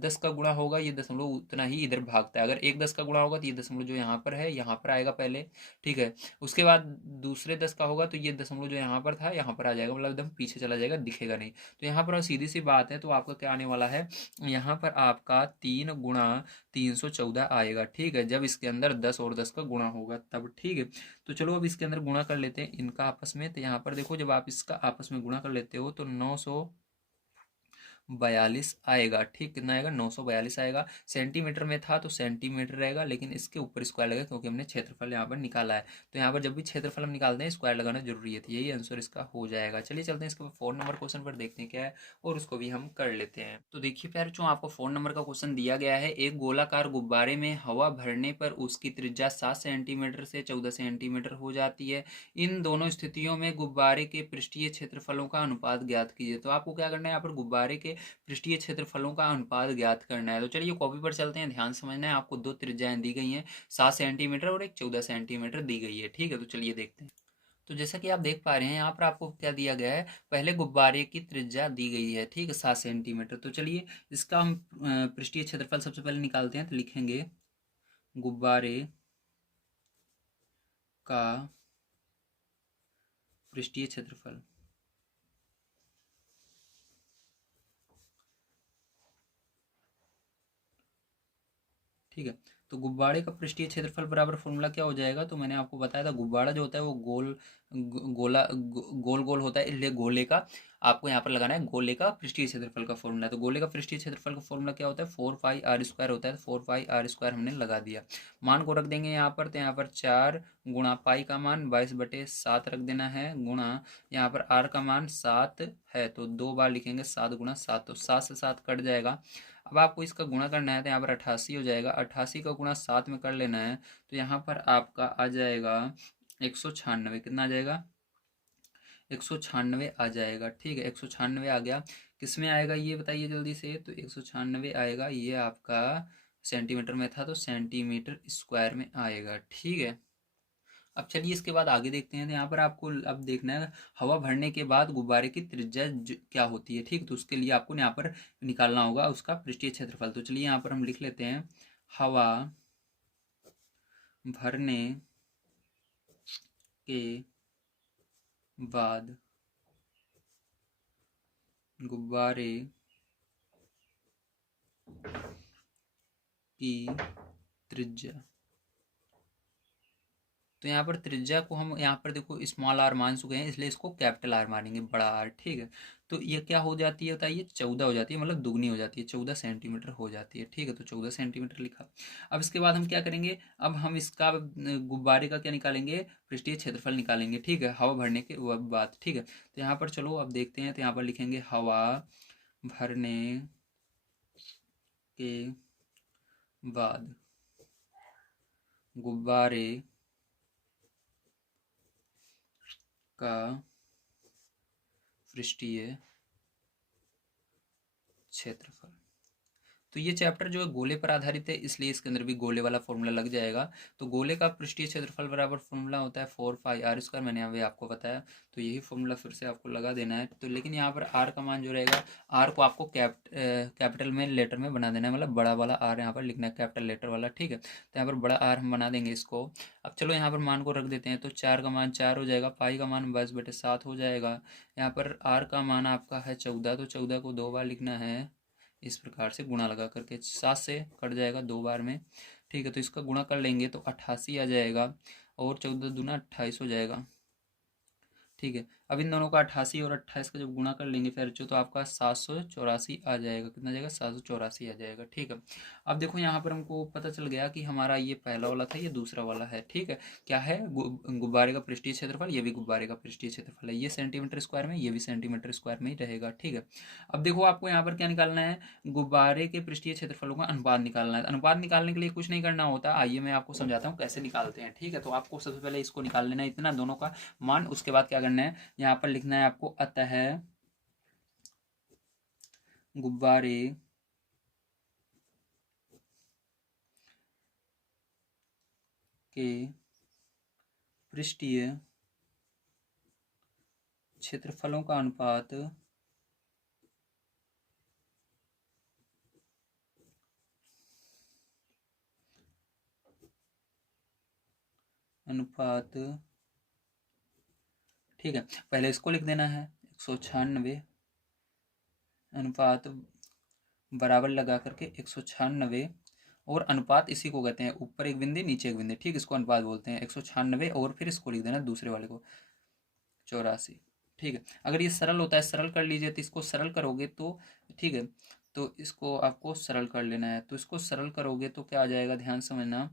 10 का गुणा होगा ये दशमलव उतना ही इधर भागता है। अगर एक 10 का गुणा होगा तो ये दशमलव जो यहाँ पर है यहाँ पर आएगा पहले, ठीक है। उसके बाद दूसरे 10 का होगा तो ये दशमलव जो यहाँ पर था यहाँ पर आ जाएगा, मतलब एकदम पीछे चला जाएगा, दिखेगा नहीं। तो यहाँ पर सीधी सी बात है, तो आपका क्या आने वाला है, यहाँ पर आपका 3 × 314 आएगा, ठीक है, जब इसके अंदर 10 और 10 का गुणा होगा तब, ठीक है। तो चलो अब इसके अंदर गुणा कर लेते हैं इनका आपस में। तो यहाँ पर देखो जब आप इसका आपस में गुणा कर लेते हो तो 942 आएगा, ठीक। कितना आएगा, 942 आएगा। सेंटीमीटर में था तो सेंटीमीटर रहेगा, लेकिन इसके ऊपर स्क्वायर लगेगा, क्योंकि हमने क्षेत्रफल यहाँ पर निकाला है। तो यहाँ पर जब भी क्षेत्रफल हम निकालते हैं स्क्वायर लगाना जरूरी है, तो यही आंसर इसका हो जाएगा। चलिए चलते हैं इसके 4 नंबर क्वेश्चन पर, देखते हैं क्या है और उसको भी हम कर लेते हैं। तो देखिए प्यार, जो आपको 4 नंबर का क्वेश्चन दिया गया है, एक गोलाकार गुब्बारे में हवा भरने पर उसकी त्रिज्या 7 सेंटीमीटर से 14 सेंटीमीटर हो जाती है। इन दोनों स्थितियों में गुब्बारे के पृष्ठीय क्षेत्रफलों का अनुपात ज्ञात कीजिए। तो आपको क्या करना है, यहाँ पर गुब्बारे के पृष्ठीय क्षेत्रफलों का अनुपात ज्ञात करना है। तो चलिए कॉपी पर चलते हैं, ध्यान समझना है। आपको 2 त्रिज्याएं दी गई हैं, 7 सेंटीमीटर और एक 14 सेंटीमीटर दी गई है, ठीक है। तो चलिए देखते हैं। तो जैसा कि आप देख पा रहे हैं, यहाँ पर आपको क्या दिया गया है, पहले गुब्बारे की त्रिज्या दी गई है, ठीक है, 7 सेंटीमीटर। तो चलिए इसका हम पृष्ठीय क्षेत्रफल सबसे पहले निकालते हैं। तो लिखेंगे गुब्बारे का पृष्ठीय क्षेत्रफल, ठीक है। तो गुब्बारे का पृष्ठीय क्षेत्रफल बराबर फॉर्मूला क्या हो जाएगा, तो मैंने आपको बताया था, गुब्बारा जो होता है वो गोल गोल होता है, इसलिए गोले का आपको यहाँ पर लगाना है, गोले का पृष्ठीय क्षेत्रफल का फॉर्मूला। तो गोले का पृष्ठीय क्षेत्रफल का फॉर्मूला क्या होता है, 4πr² होता है। 4πr² हमने लगा दिया, मान को रख देंगे यहाँ पर। तो यहाँ पर 4 गुणा पाई का मान 22/7 रख देना है, गुणा यहाँ पर आर का मान 7 है, तो 2 बार लिखेंगे, 7 × 7, तो 7 से 7 कट जाएगा। अब आपको इसका गुणा करना है तो यहाँ पर 88 हो जाएगा, 88 का गुणा 7 में कर लेना है, तो यहाँ पर आपका आ जाएगा 196। कितना आ जाएगा? 196 आ जाएगा। ठीक है, 196 आ गया। किस में आएगा ये बताइए जल्दी से। तो 196 आएगा, ये आपका सेंटीमीटर में था तो सेंटीमीटर स्क्वायर में आएगा। ठीक है, अब चलिए इसके बाद आगे देखते हैं। तो यहाँ पर आपको अब देखना है हवा भरने के बाद गुब्बारे की त्रिज्या क्या होती है। ठीक, तो उसके लिए आपको यहाँ पर निकालना होगा उसका पृष्ठीय क्षेत्रफल। तो चलिए यहाँ पर हम लिख लेते हैं, हवा भरने के बाद गुब्बारे की त्रिज्या। तो यहाँ पर त्रिज्या को हम यहाँ पर देखो स्मॉल आर मान चुके हैं, इसलिए इसको कैपिटल आर मानेंगे, बड़ा आर। ठीक है, तो ये क्या हो जाती है बताइए? 14 हो जाती है, मतलब दुगनी हो जाती है, 14 सेंटीमीटर हो जाती है। ठीक है, तो 14 सेंटीमीटर लिखा। अब इसके बाद हम क्या करेंगे, अब हम इसका गुब्बारे का क्या निकालेंगे? पृष्ठीय क्षेत्रफल निकालेंगे। ठीक है, हवा भरने के बाद। ठीक है, तो यहाँ पर चलो अब देखते हैं। तो यहाँ पर लिखेंगे हवा भरने के बाद गुब्बारे का पृष्ठीय क्षेत्रफल। तो ये चैप्टर जो है गोले पर आधारित है, इसलिए इसके अंदर भी गोले वाला फॉर्मूला लग जाएगा। तो गोले का पृष्ठीय क्षेत्रफल बराबर फॉर्मूला होता है 4πr²। मैंने अभी आपको बताया, तो यही फॉर्मूला फिर से आपको लगा देना है। तो लेकिन यहाँ पर आर का मान जो रहेगा, आर को आपको कैपिटल में लेटर में बना देना है, मतलब बड़ा वाला आर यहाँ पर लिखना है, कैपिटल लेटर वाला। ठीक है, तो यहाँ पर बड़ा आर हम बना देंगे इसको। अब चलो यहाँ पर मान को रख देते हैं। तो 4 का मान 4 हो जाएगा, पाई का मान 22/7 हो जाएगा। यहाँ पर आर का मान आपका है 14, तो 14 को 2 बार लिखना है, इस प्रकार से गुणा लगा करके। 7 से कट जाएगा 2 बार में। ठीक है, तो इसका गुणा कर लेंगे तो 88 आ जाएगा, और 14 दूना 28 हो जाएगा। ठीक है, अब इन दोनों का 88 और 28 का जब गुणा कर लेंगे फिर जो, तो आपका 784 आ जाएगा। कितना जाएगा? 784 आ जाएगा। ठीक है, अब देखो यहाँ पर हमको पता चल गया कि हमारा ये पहला वाला था, ये दूसरा वाला है। ठीक है, क्या है? गुब्बारे का पृष्ठीय क्षेत्रफल, ये भी गुब्बारे का पृष्ठीय क्षेत्रफल है। ये सेंटीमीटर स्क्वायर में, ये भी सेंटीमीटर स्क्वायर में ही रहेगा। ठीक है, अब देखो आपको यहाँ पर क्या निकालना है? गुब्बारे के पृष्ठीय क्षेत्रफलों का अनुपात निकालना है। अनुपात निकालने के लिए कुछ नहीं करना होता, आइए मैं आपको समझाता हूँ कैसे निकालते हैं। ठीक है, तो आपको सबसे पहले इसको निकाल लेना है, इतना दोनों का मान। उसके बाद क्या करना है, यहाँ पर लिखना है आपको, अतः गुब्बारे के पृष्ठीय क्षेत्रफलों का अनुपात ठीक है, पहले इसको लिख देना है, 196 अनुपात बराबर लगा करके 196, और अनुपात इसी को कहते हैं, ऊपर एक बिंदु नीचे एक बिंदु। ठीक, इसको अनुपात बोलते हैं। 196 और फिर इसको लिख देना दूसरे वाले को 84। ठीक है, अगर ये सरल होता है, सरल कर लीजिए, तो इसको सरल करोगे तो ठीक है, तो इसको आपको सरल कर लेना है। तो इसको सरल करोगे तो क्या आ जाएगा, ध्यान समझना।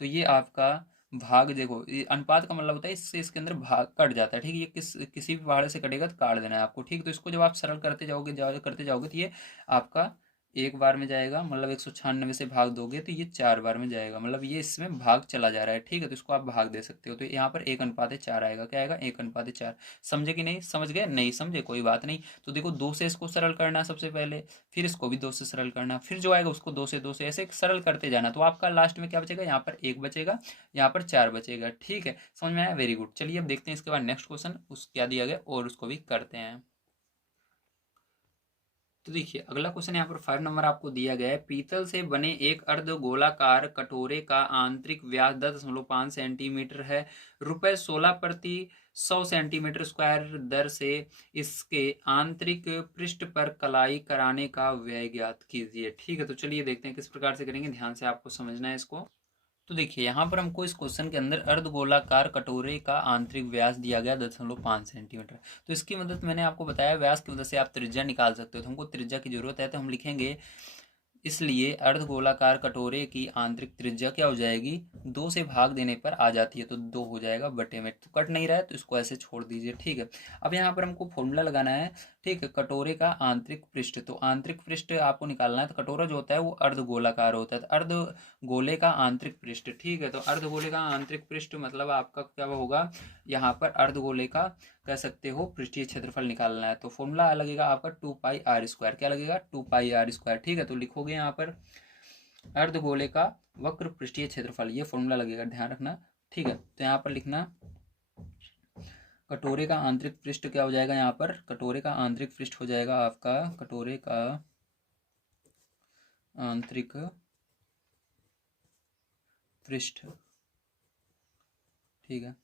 तो ये आपका भाग, देखो ये अनुपात का मतलब होता है इससे इसके अंदर भाग कट जाता है। ठीक है, ये किसी भी पहाड़ से कटेगा तो काट देना है आपको। ठीक, तो इसको जब आप सरल करते जाओगे तो ये आपका एक बार में जाएगा, मतलब 196 से भाग दोगे तो ये 4 बार में जाएगा, मतलब ये इसमें भाग चला जा रहा है। ठीक है, तो इसको आप भाग दे सकते हो। तो यहाँ पर 1/4 आएगा। क्या आएगा? 1/4। समझे कि नहीं? समझ गए? नहीं समझे कोई बात नहीं। तो देखो 2 से इसको सरल करना सबसे पहले, फिर इसको भी 2 से सरल करना, फिर जो आएगा उसको 2 से ऐसे सरल करते जाना। तो आपका लास्ट में क्या बचेगा? यहाँ पर 1 बचेगा, यहाँ पर 4 बचेगा। ठीक है, समझ में आया? Very good. चलिए अब देखते हैं इसके बाद नेक्स्ट क्वेश्चन उस क्या दिया गया, और उसको भी करते हैं। तो देखिए अगला क्वेश्चन यहाँ पर 5 नंबर आपको दिया गया है। पीतल से बने एक अर्धगोलाकार कटोरे का आंतरिक व्यास 10.5 सेंटीमीटर है। रुपए 16 प्रति 100 सेंटीमीटर स्क्वायर दर से इसके आंतरिक पृष्ठ पर कलाई कराने का व्यय ज्ञात कीजिए। ठीक है, तो चलिए देखते हैं किस प्रकार से करेंगे, ध्यान से आपको समझना है इसको। तो देखिए यहाँ पर हमको इस क्वेश्चन के अंदर अर्धगोलाकार कटोरे का आंतरिक व्यास दिया गया 10.5 सेंटीमीटर। तो इसकी मदद मैंने आपको बताया, व्यास की मदद से आप त्रिज्या निकाल सकते हो। तो हमको त्रिज्या की जरूरत है, तो हम लिखेंगे इसलिए अर्धगोलाकार कटोरे की आंतरिक त्रिज्या क्या हो जाएगी, 2 से भाग देने पर आ जाती है, तो 2 हो जाएगा बटे में। तो कट नहीं रहा है तो इसको ऐसे छोड़ दीजिए, ठीक है। अब यहाँ पर हमको फॉर्मूला लगाना है, ठीक है, कटोरे का आंतरिक पृष्ठ। तो आंतरिक पृष्ठ आपको निकालना है, तो कटोरा जो होता है वो अर्धगोलाकार होता है, तो अर्धगोले का आंतरिक पृष्ठ, ठीक है। तो अर्धगोले का आंतरिक पृष्ठ मतलब आपका क्या होगा, यहाँ पर अर्धगोले का कह सकते हो पृष्ठीय क्षेत्रफल निकालना है। तो फॉर्मूला लगेगा आपका 2πr²। क्या लगेगा, 2πr², ठीक है। तो लिखोगे यहाँ पर अर्धगोले का वक्र पृष्ठीय क्षेत्रफल, ये फॉर्मूला लगेगा, ध्यान रखना, ठीक है। तो यहाँ पर लिखना कटोरे का आंतरिक पृष्ठ क्या हो जाएगा, यहाँ पर कटोरे का आंतरिक पृष्ठ हो जाएगा आपका, कटोरे का आंतरिक पृष्ठ, ठीक है,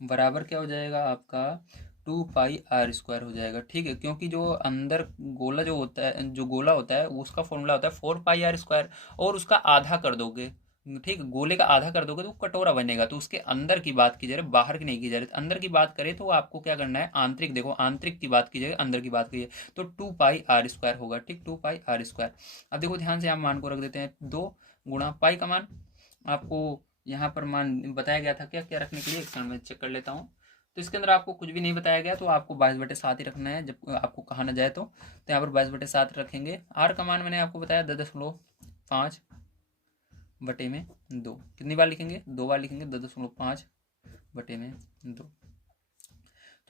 बराबर क्या हो जाएगा आपका 2πr² हो जाएगा, ठीक है। क्योंकि जो अंदर गोला जो होता है, जो गोला होता है उसका फॉर्मूला होता है 4πr², और उसका आधा कर दोगे, ठीक है, गोले का आधा कर दोगे तो कटोरा बनेगा। तो उसके अंदर की बात की जा रही है, बाहर की नहीं की जा रही। अंदर की बात करें तो आपको क्या करना है, आंतरिक, देखो आंतरिक की बात की जाए, अंदर की बात कीजिए, तो 2πr² होगा, ठीक, 2πr²। अब देखो ध्यान से, हम मान को रख देते हैं, 2 गुणा पाई का मान आपको यहाँ पर मान बताया गया था, क्या क्या रखने के लिए, एक क्षण में चेक कर लेता हूँ। तो इसके अंदर आपको कुछ भी नहीं बताया गया, तो आपको 22/7 ही रखना है, जब आपको कहा ना जाए तो यहाँ पर 22/7 रखेंगे। आर का मान मैंने आपको बताया 10.5 बटे में 2, कितनी बार लिखेंगे, 2 बार लिखेंगे, 10.5 बटे में 2।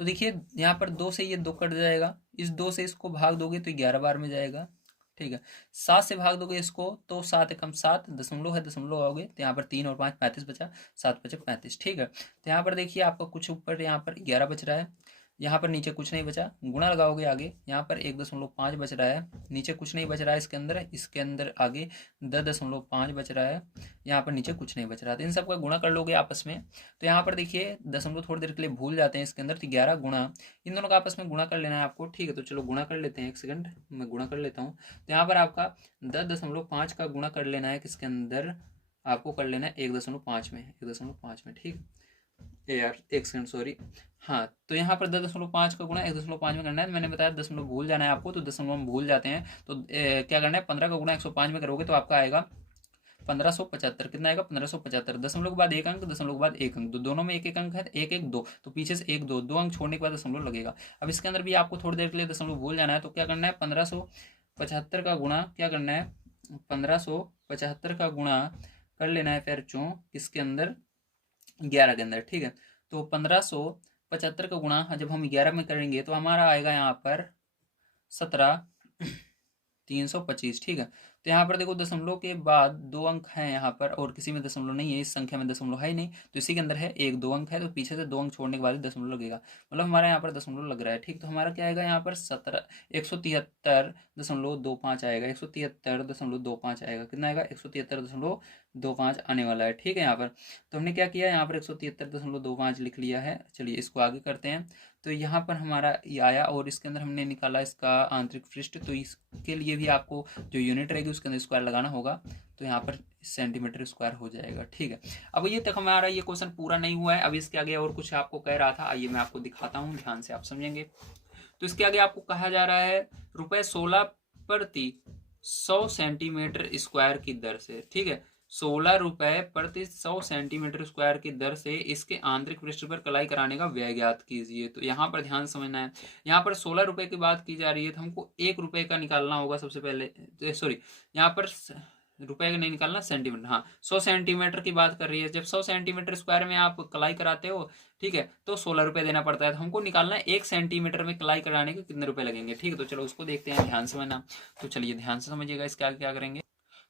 तो देखिए यहाँ पर 2 से ये 2 कट जाएगा, इस 2 से इसको भाग दोगे तो 11 बार में जाएगा, ठीक है। 7 से भाग दोगे इसको तो 7 एकम 7, दशमलव है, दशमलव आओगे तो यहाँ पर 3 और 5 35 बचा, 7 बचे 35, ठीक है। तो यहाँ पर देखिए आपका कुछ ऊपर यहाँ पर 11 बच रहा है, यहाँ पर नीचे कुछ नहीं बचा, गुणा लगाओगे आगे, यहाँ पर 1.5 बच रहा है, नीचे कुछ नहीं बच रहा है, इसके अंदर आगे 10.5 बच रहा है, यहाँ पर नीचे कुछ नहीं बच रहा है। तो इन सब का गुणा कर लोगे आपस में, तो यहाँ पर देखिए दशमलव थोड़ी देर के लिए भूल जाते हैं इसके अंदर, तो 11 गुणा, इन दोनों का आपस में गुणा कर लेना है आपको, ठीक है। तो चलो गुणा कर लेते हैं, एक सेकंड मैं गुणा कर लेता हूँ। तो यहाँ पर आपका 10.5 का गुणा कर लेना है, किसके अंदर आपको कर लेना है 1.5 में, 1.5 में, ठीक यार, एक सेकंड, सॉरी, हाँ। तो यहाँ पर 10.5 का गुणा 1.5 में करना है, मैंने बताया दशमलव भूल जाना है आपको, तो दशमलव में भूल जाते हैं, तो क्या करना है, 15 का गुणा 105 में करोगे तो आपका आएगा 1575, कितना आएगा 1575, दशमलव के बाद एक अंक, दशमलव के बाद एक अंक, तो दोनों में एक एक अंक है, एक एक दो, तो पीछे से एक दो, दो अंक छोड़ने के बाद दशमलव लगेगा। अब इसके अंदर भी आपको थोड़ी देर के लिए दशमलव भूल जाना है, तो क्या करना है, 1575 का गुणा क्या करना है, 1575 का गुणा कर लेना है फिर चो किसके अंदर, 11 के अंदर, ठीक है। तो 1575 का गुणा जब हम 11 में करेंगे तो हमारा आएगा यहाँ पर 17,325, ठीक है। तो यहाँ पर देखो दशमलव के बाद 2 अंक हैं यहाँ पर, और किसी में दशमलव नहीं है, इस संख्या में दशमलव है ही नहीं, तो इसी के अंदर है 1 2 अंक है, तो पीछे से 2 अंक छोड़ने के बाद दशमलव लगेगा, मतलब हमारा यहाँ पर दशमलव लग रहा है, ठीक। तो हमारा क्या आएगा यहाँ पर 173.25 आएगा, 173.25 आएगा, कितना आएगा 173.25 आने वाला है, ठीक है। यहाँ पर तो हमने क्या किया, यहाँ पर 173.25 लिख लिया है। चलिए इसको आगे करते हैं। तो यहाँ पर हमारा ये आया, और इसके अंदर हमने निकाला इसका आंतरिक पृष्ठ, तो इसके लिए भी आपको जो यूनिट रहेगी उसके अंदर स्क्वायर लगाना होगा, तो यहाँ पर सेंटीमीटर स्क्वायर हो जाएगा, ठीक है। अब ये तक हमारा ये क्वेश्चन पूरा नहीं हुआ है, अब इसके आगे और कुछ आपको कह रहा था, आइए मैं आपको दिखाता हूँ, ध्यान से आप समझेंगे। तो इसके आगे आपको कहा जा रहा है ₹16 प्रति 100 सेंटीमीटर स्क्वायर की दर से, ठीक है, ₹16 प्रति 100 सेंटीमीटर स्क्वायर की दर से इसके आंतरिक पृष्ठ पर कलाई कराने का व्यय ज्ञात कीजिए। तो यहाँ पर ध्यान समझना है, यहाँ पर ₹16 की बात की जा रही है, तो हमको ₹1 का निकालना होगा सबसे पहले, सॉरी यहाँ पर रुपए का नहीं निकालना, सेंटीमीटर, हाँ 100 सेंटीमीटर की बात कर रही है। जब 100 सेंटीमीटर स्क्वायर में आप कलाई कराते हो, ठीक है, तो ₹16 देना पड़ता है। तो हमको निकालना है 1 सेंटीमीटर में कलाई कराने के कितने रुपए लगेंगे, ठीक है। तो चलो उसको देखते हैं, ध्यान से समझना। तो चलिए ध्यान से समझिएगा इसके आगे क्या करेंगे।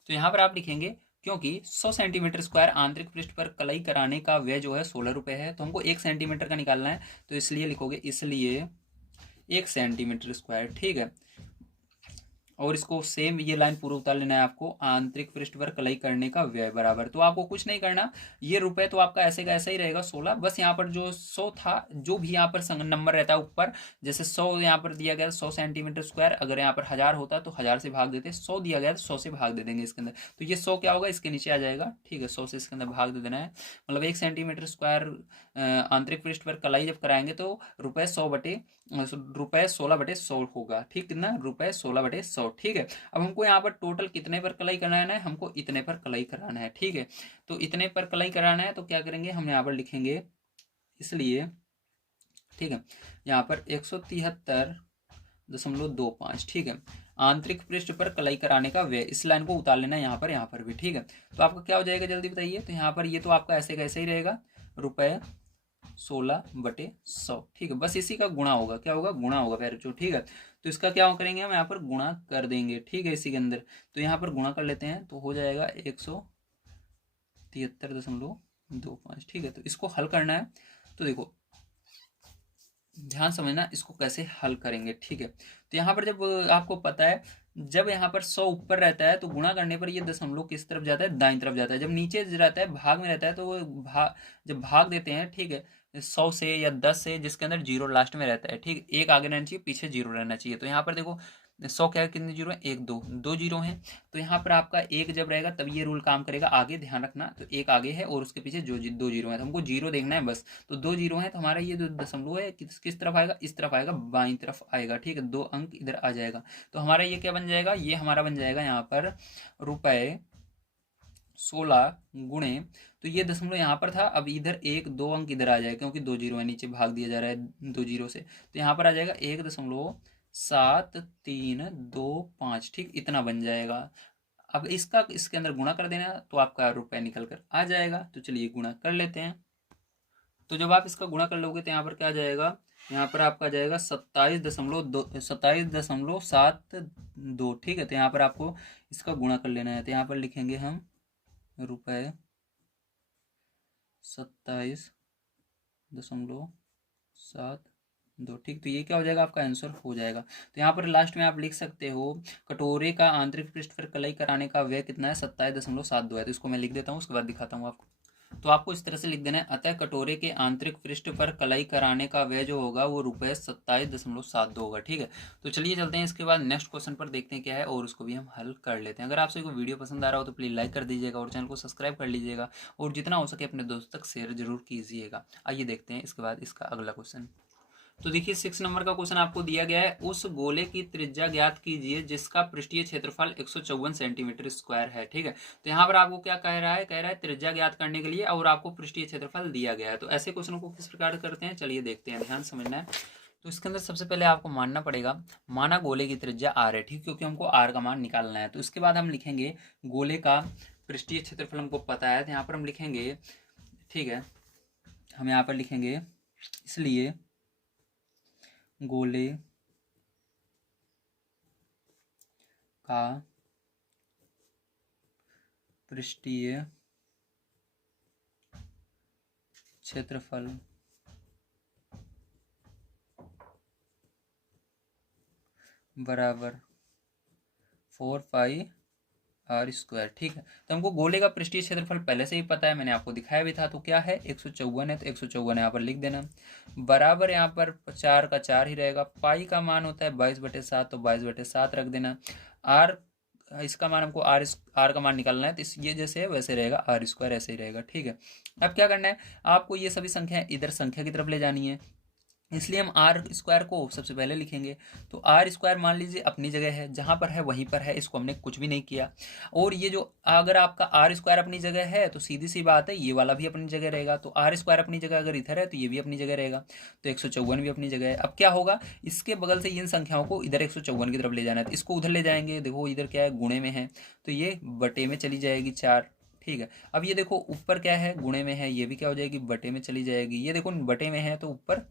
तो यहाँ पर आप लिखेंगे क्योंकि 100 सेंटीमीटर स्क्वायर आंतरिक पृष्ठ पर कलाई कराने का व्यय जो है ₹16 है, तो हमको 1 सेंटीमीटर का निकालना है, तो इसलिए लिखोगे, इसलिए 1 सेंटीमीटर स्क्वायर, ठीक है। और इसको सेम ये लाइन पूरा उतार लेना है आपको, आंतरिक पृष्ठ पर कलाई करने का व्यय बराबर, तो आपको कुछ नहीं करना, ये रुपए तो आपका ऐसे का ऐसा ही रहेगा 16, बस यहाँ पर जो 100 था, जो भी यहाँ पर नंबर रहता है ऊपर, जैसे 100 यहाँ पर दिया गया 100 सेंटीमीटर स्क्वायर, अगर यहाँ पर 1000 होता तो 1000 से भाग देते, 100 दिया गया तो 100 से भाग दे देंगे इसके अंदर, तो ये 100 क्या होगा, इसके नीचे आ जाएगा, ठीक है, 100 से इसके अंदर भाग दे देना है, मतलब 1 सेंटीमीटर स्क्वायर आंतरिक पृष्ठ पर कलाई जब कराएंगे तो ₹16/100 होगा, ठीक, कितना ₹16/100 100, ठीक है। अब हमको यहाँ पर टोटल कितने पर कलाई कराना है, हमको इतने पर कलाई कराना है, ठीक है। तो इतने पर कलाई कराना है तो क्या करेंगे, हम यहाँ पर लिखेंगे, इसलिए ठीक है, यहाँ पर 173.25, ठीक है। आंतरिक पृष्ठ पर कलाई कराने का व्यय, इस लाइन को उतार लेना यहाँ पर भी, ठीक है। तो आपका क्या हो जाएगा जल्दी बताइए। तो यहाँ पर ये तो आपका ऐसे कैसे ही रहेगा, ₹16/100, ठीक है। बस इसी का गुणा होगा, क्या होगा, गुणा होगा पैर, ठीक है। तो इसका क्या करेंगे हम, यहाँ पर गुणा कर देंगे, ठीक है, इसी के अंदर। तो यहाँ पर गुणा कर लेते हैं तो हो जाएगा 173.25, ठीक है। तो इसको हल करना है, तो देखो ध्यान समझना इसको कैसे हल करेंगे, ठीक है। तो यहाँ पर जब आपको पता है, जब यहाँ पर 100 ऊपर रहता है तो गुणा करने पर ये दशमलव किस तरफ जाता है, दाईं तरफ जाता है। जब नीचे रहता है, भाग में रहता है, तो वो जब भाग देते हैं, ठीक है, 100 से या 10 से, जिसके अंदर जीरो लास्ट में रहता है, ठीक, एक आगे रहना चाहिए, पीछे जीरो रहना चाहिए। तो यहाँ पर देखो 100 क्या है, कितने जीरो है, एक दो जीरो हैं। तो यहाँ पर आपका एक जब रहेगा तब ये रूल काम करेगा, आगे ध्यान रखना। तो एक आगे है और उसके पीछे जो दो जीरो है, तो हमको जीरो देखना है बस। तो दो जीरो है तो हमारा ये जो दशमलव है किस तरफ आएगा, इस तरफ आएगा, बाईं तरफ आएगा, ठीक है। 2 अंक इधर आ जाएगा। तो हमारा ये क्या बन जाएगा, ये हमारा बन जाएगा यहाँ पर ₹16 गुणे, तो ये दशमलव यहाँ पर था, अब इधर 1 2 अंक इधर आ जाएगा, क्योंकि 2 जीरो है, नीचे भाग दिया जा रहा है 2 जीरो से। तो यहाँ पर आ जाएगा 1.7325, ठीक, इतना बन जाएगा। अब इसका इसके अंदर गुणा कर देना तो आपका रुपए निकल कर आ जाएगा। तो चलिए गुणा कर लेते हैं। तो जब आप इसका गुणा कर लोगे तो यहाँ पर क्या आ जाएगा, यहाँ पर आपका आ जाएगा 27.72, ठीक है। तो यहाँ पर आपको इसका गुणा कर लेना है। तो यहाँ पर लिखेंगे हम ₹27.72, ठीक। तो ये क्या हो जाएगा, आपका आंसर हो जाएगा। तो यहाँ पर लास्ट में आप लिख सकते हो, कटोरे का आंतरिक पृष्ठ पर कलाई कराने का व्यय कितना है, 27.72 है। तो इसको मैं लिख देता हूँ, उसके बाद दिखाता हूँ आपको। तो आपको इस तरह से लिख देना है, अतः कटोरे के आंतरिक पृष्ठ पर कलाई कराने का व्यय जो होगा वो ₹27.72 होगा, ठीक है। तो चलिए चलते हैं इसके बाद नेक्स्ट क्वेश्चन पर, देखते हैं क्या है और उसको भी हम हल कर लेते हैं। अगर आपसे कोई वीडियो पसंद आ रहा हो तो प्लीज़ लाइक कर दीजिएगा और चैनल को सब्सक्राइब कर लीजिएगा, और जितना हो सके अपने दोस्तों तक शेयर जरूर कीजिएगा। आइए देखते हैं इसके बाद इसका अगला क्वेश्चन। तो देखिए 6 नंबर का क्वेश्चन आपको दिया गया है, उस गोले की त्रिज्या ज्ञात कीजिए जिसका पृष्ठीय क्षेत्रफल 154 सेंटीमीटर स्क्वायर है, ठीक है। तो यहाँ पर आपको क्या कह रहा है त्रिज्या ज्ञात करने के लिए, और आपको पृष्ठीय क्षेत्रफल दिया गया है। तो ऐसे क्वेश्चन को किस प्रकार करते हैं, चलिए देखते हैं, ध्यान समझना है। तो इसके अंदर सबसे पहले आपको मानना पड़ेगा, माना गोले की त्रिज्या r है, ठीक, क्योंकि हमको r का मान निकालना है। तो इसके बाद हम लिखेंगे गोले का पृष्ठीय क्षेत्रफल हमको पता है, तो यहाँ पर हम लिखेंगे, ठीक है, हम यहाँ पर लिखेंगे, इसलिए गोले का पृष्ठीय क्षेत्रफल बराबर 4πr², ठीक है। तो हमको गोले का पृष्ठीय क्षेत्रफल पहले से ही पता है, मैंने आपको दिखाया भी था। तो क्या है, 154 है, तो 154 यहाँ पर लिख देना, बराबर यहाँ पर 4 का 4 ही रहेगा। पाई का मान होता है 22/7, तो 22/7 रख देना। आर, इसका मान हमको आर का मान निकालना है, तो ये जैसे है वैसे रहेगा, r² ऐसे ही रहेगा, ठीक है। अब क्या करना है, आपको ये सभी संख्या इधर संख्या की तरफ ले जानी है, इसलिए हम r² को सबसे पहले लिखेंगे। तो r² मान लीजिए अपनी जगह है, जहाँ पर है वहीं पर है, इसको हमने कुछ भी नहीं किया। और ये जो अगर आपका r² अपनी जगह है तो सीधी सी बात है, ये वाला भी अपनी जगह रहेगा। तो r² अपनी जगह अगर इधर है तो ये भी अपनी जगह रहेगा, तो 154 भी अपनी जगह है। अब क्या होगा, इसके बगल से इन संख्याओं को इधर 154 की तरफ ले जाना है, तो इसको उधर ले जाएंगे। देखो इधर क्या है, गुणे में है, तो ये बटे में चली जाएगी 4, ठीक है। अब ये देखो ऊपर क्या है, गुणे में है, ये भी क्या हो जाएगी, बटे में चली जाएगी। ये देखो बटे में है तो ऊपर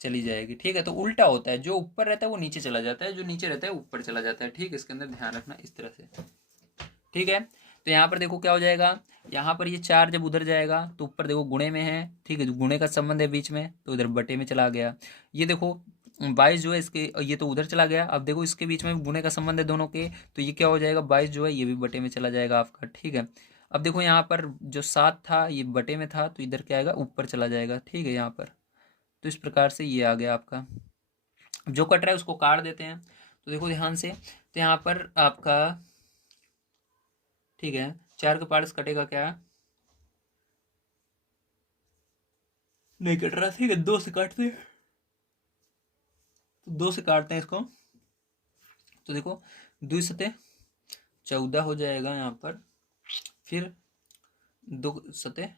चली जाएगी, ठीक है। तो उल्टा होता है, जो ऊपर रहता है वो नीचे चला जाता है, जो नीचे रहता है ऊपर चला जाता है, ठीक है। इसके अंदर ध्यान रखना इस तरह से, ठीक है। तो यहाँ पर देखो क्या हो जाएगा, यहाँ पर ये 4 जब उधर जाएगा तो ऊपर देखो गुणे में है, ठीक है, गुणे का संबंध है बीच में, तो इधर बटे में चला गया। ये देखो 22 जो है इसके, ये तो उधर चला गया। अब देखो इसके बीच में गुणे का संबंध है दोनों के, तो ये क्या हो जाएगा, 22 जो है ये भी बटे में चला जाएगा आपका, ठीक है। अब देखो यहाँ पर जो 7 था ये बटे में था, तो इधर क्या आएगा, ऊपर चला जाएगा, ठीक है, यहाँ पर। तो इस प्रकार से ये आ गया आपका, जो कट रहा है उसको काट देते हैं। तो देखो ध्यान से, तो यहाँ पर आपका, ठीक है, 4 का पार्ट्स कटेगा क्या, नहीं कट रहा, ठीक है, 2 से काटते हैं, तो 2 से काटते हैं इसको। तो देखो 2 सतह 14 हो जाएगा यहाँ पर, फिर 2 सतह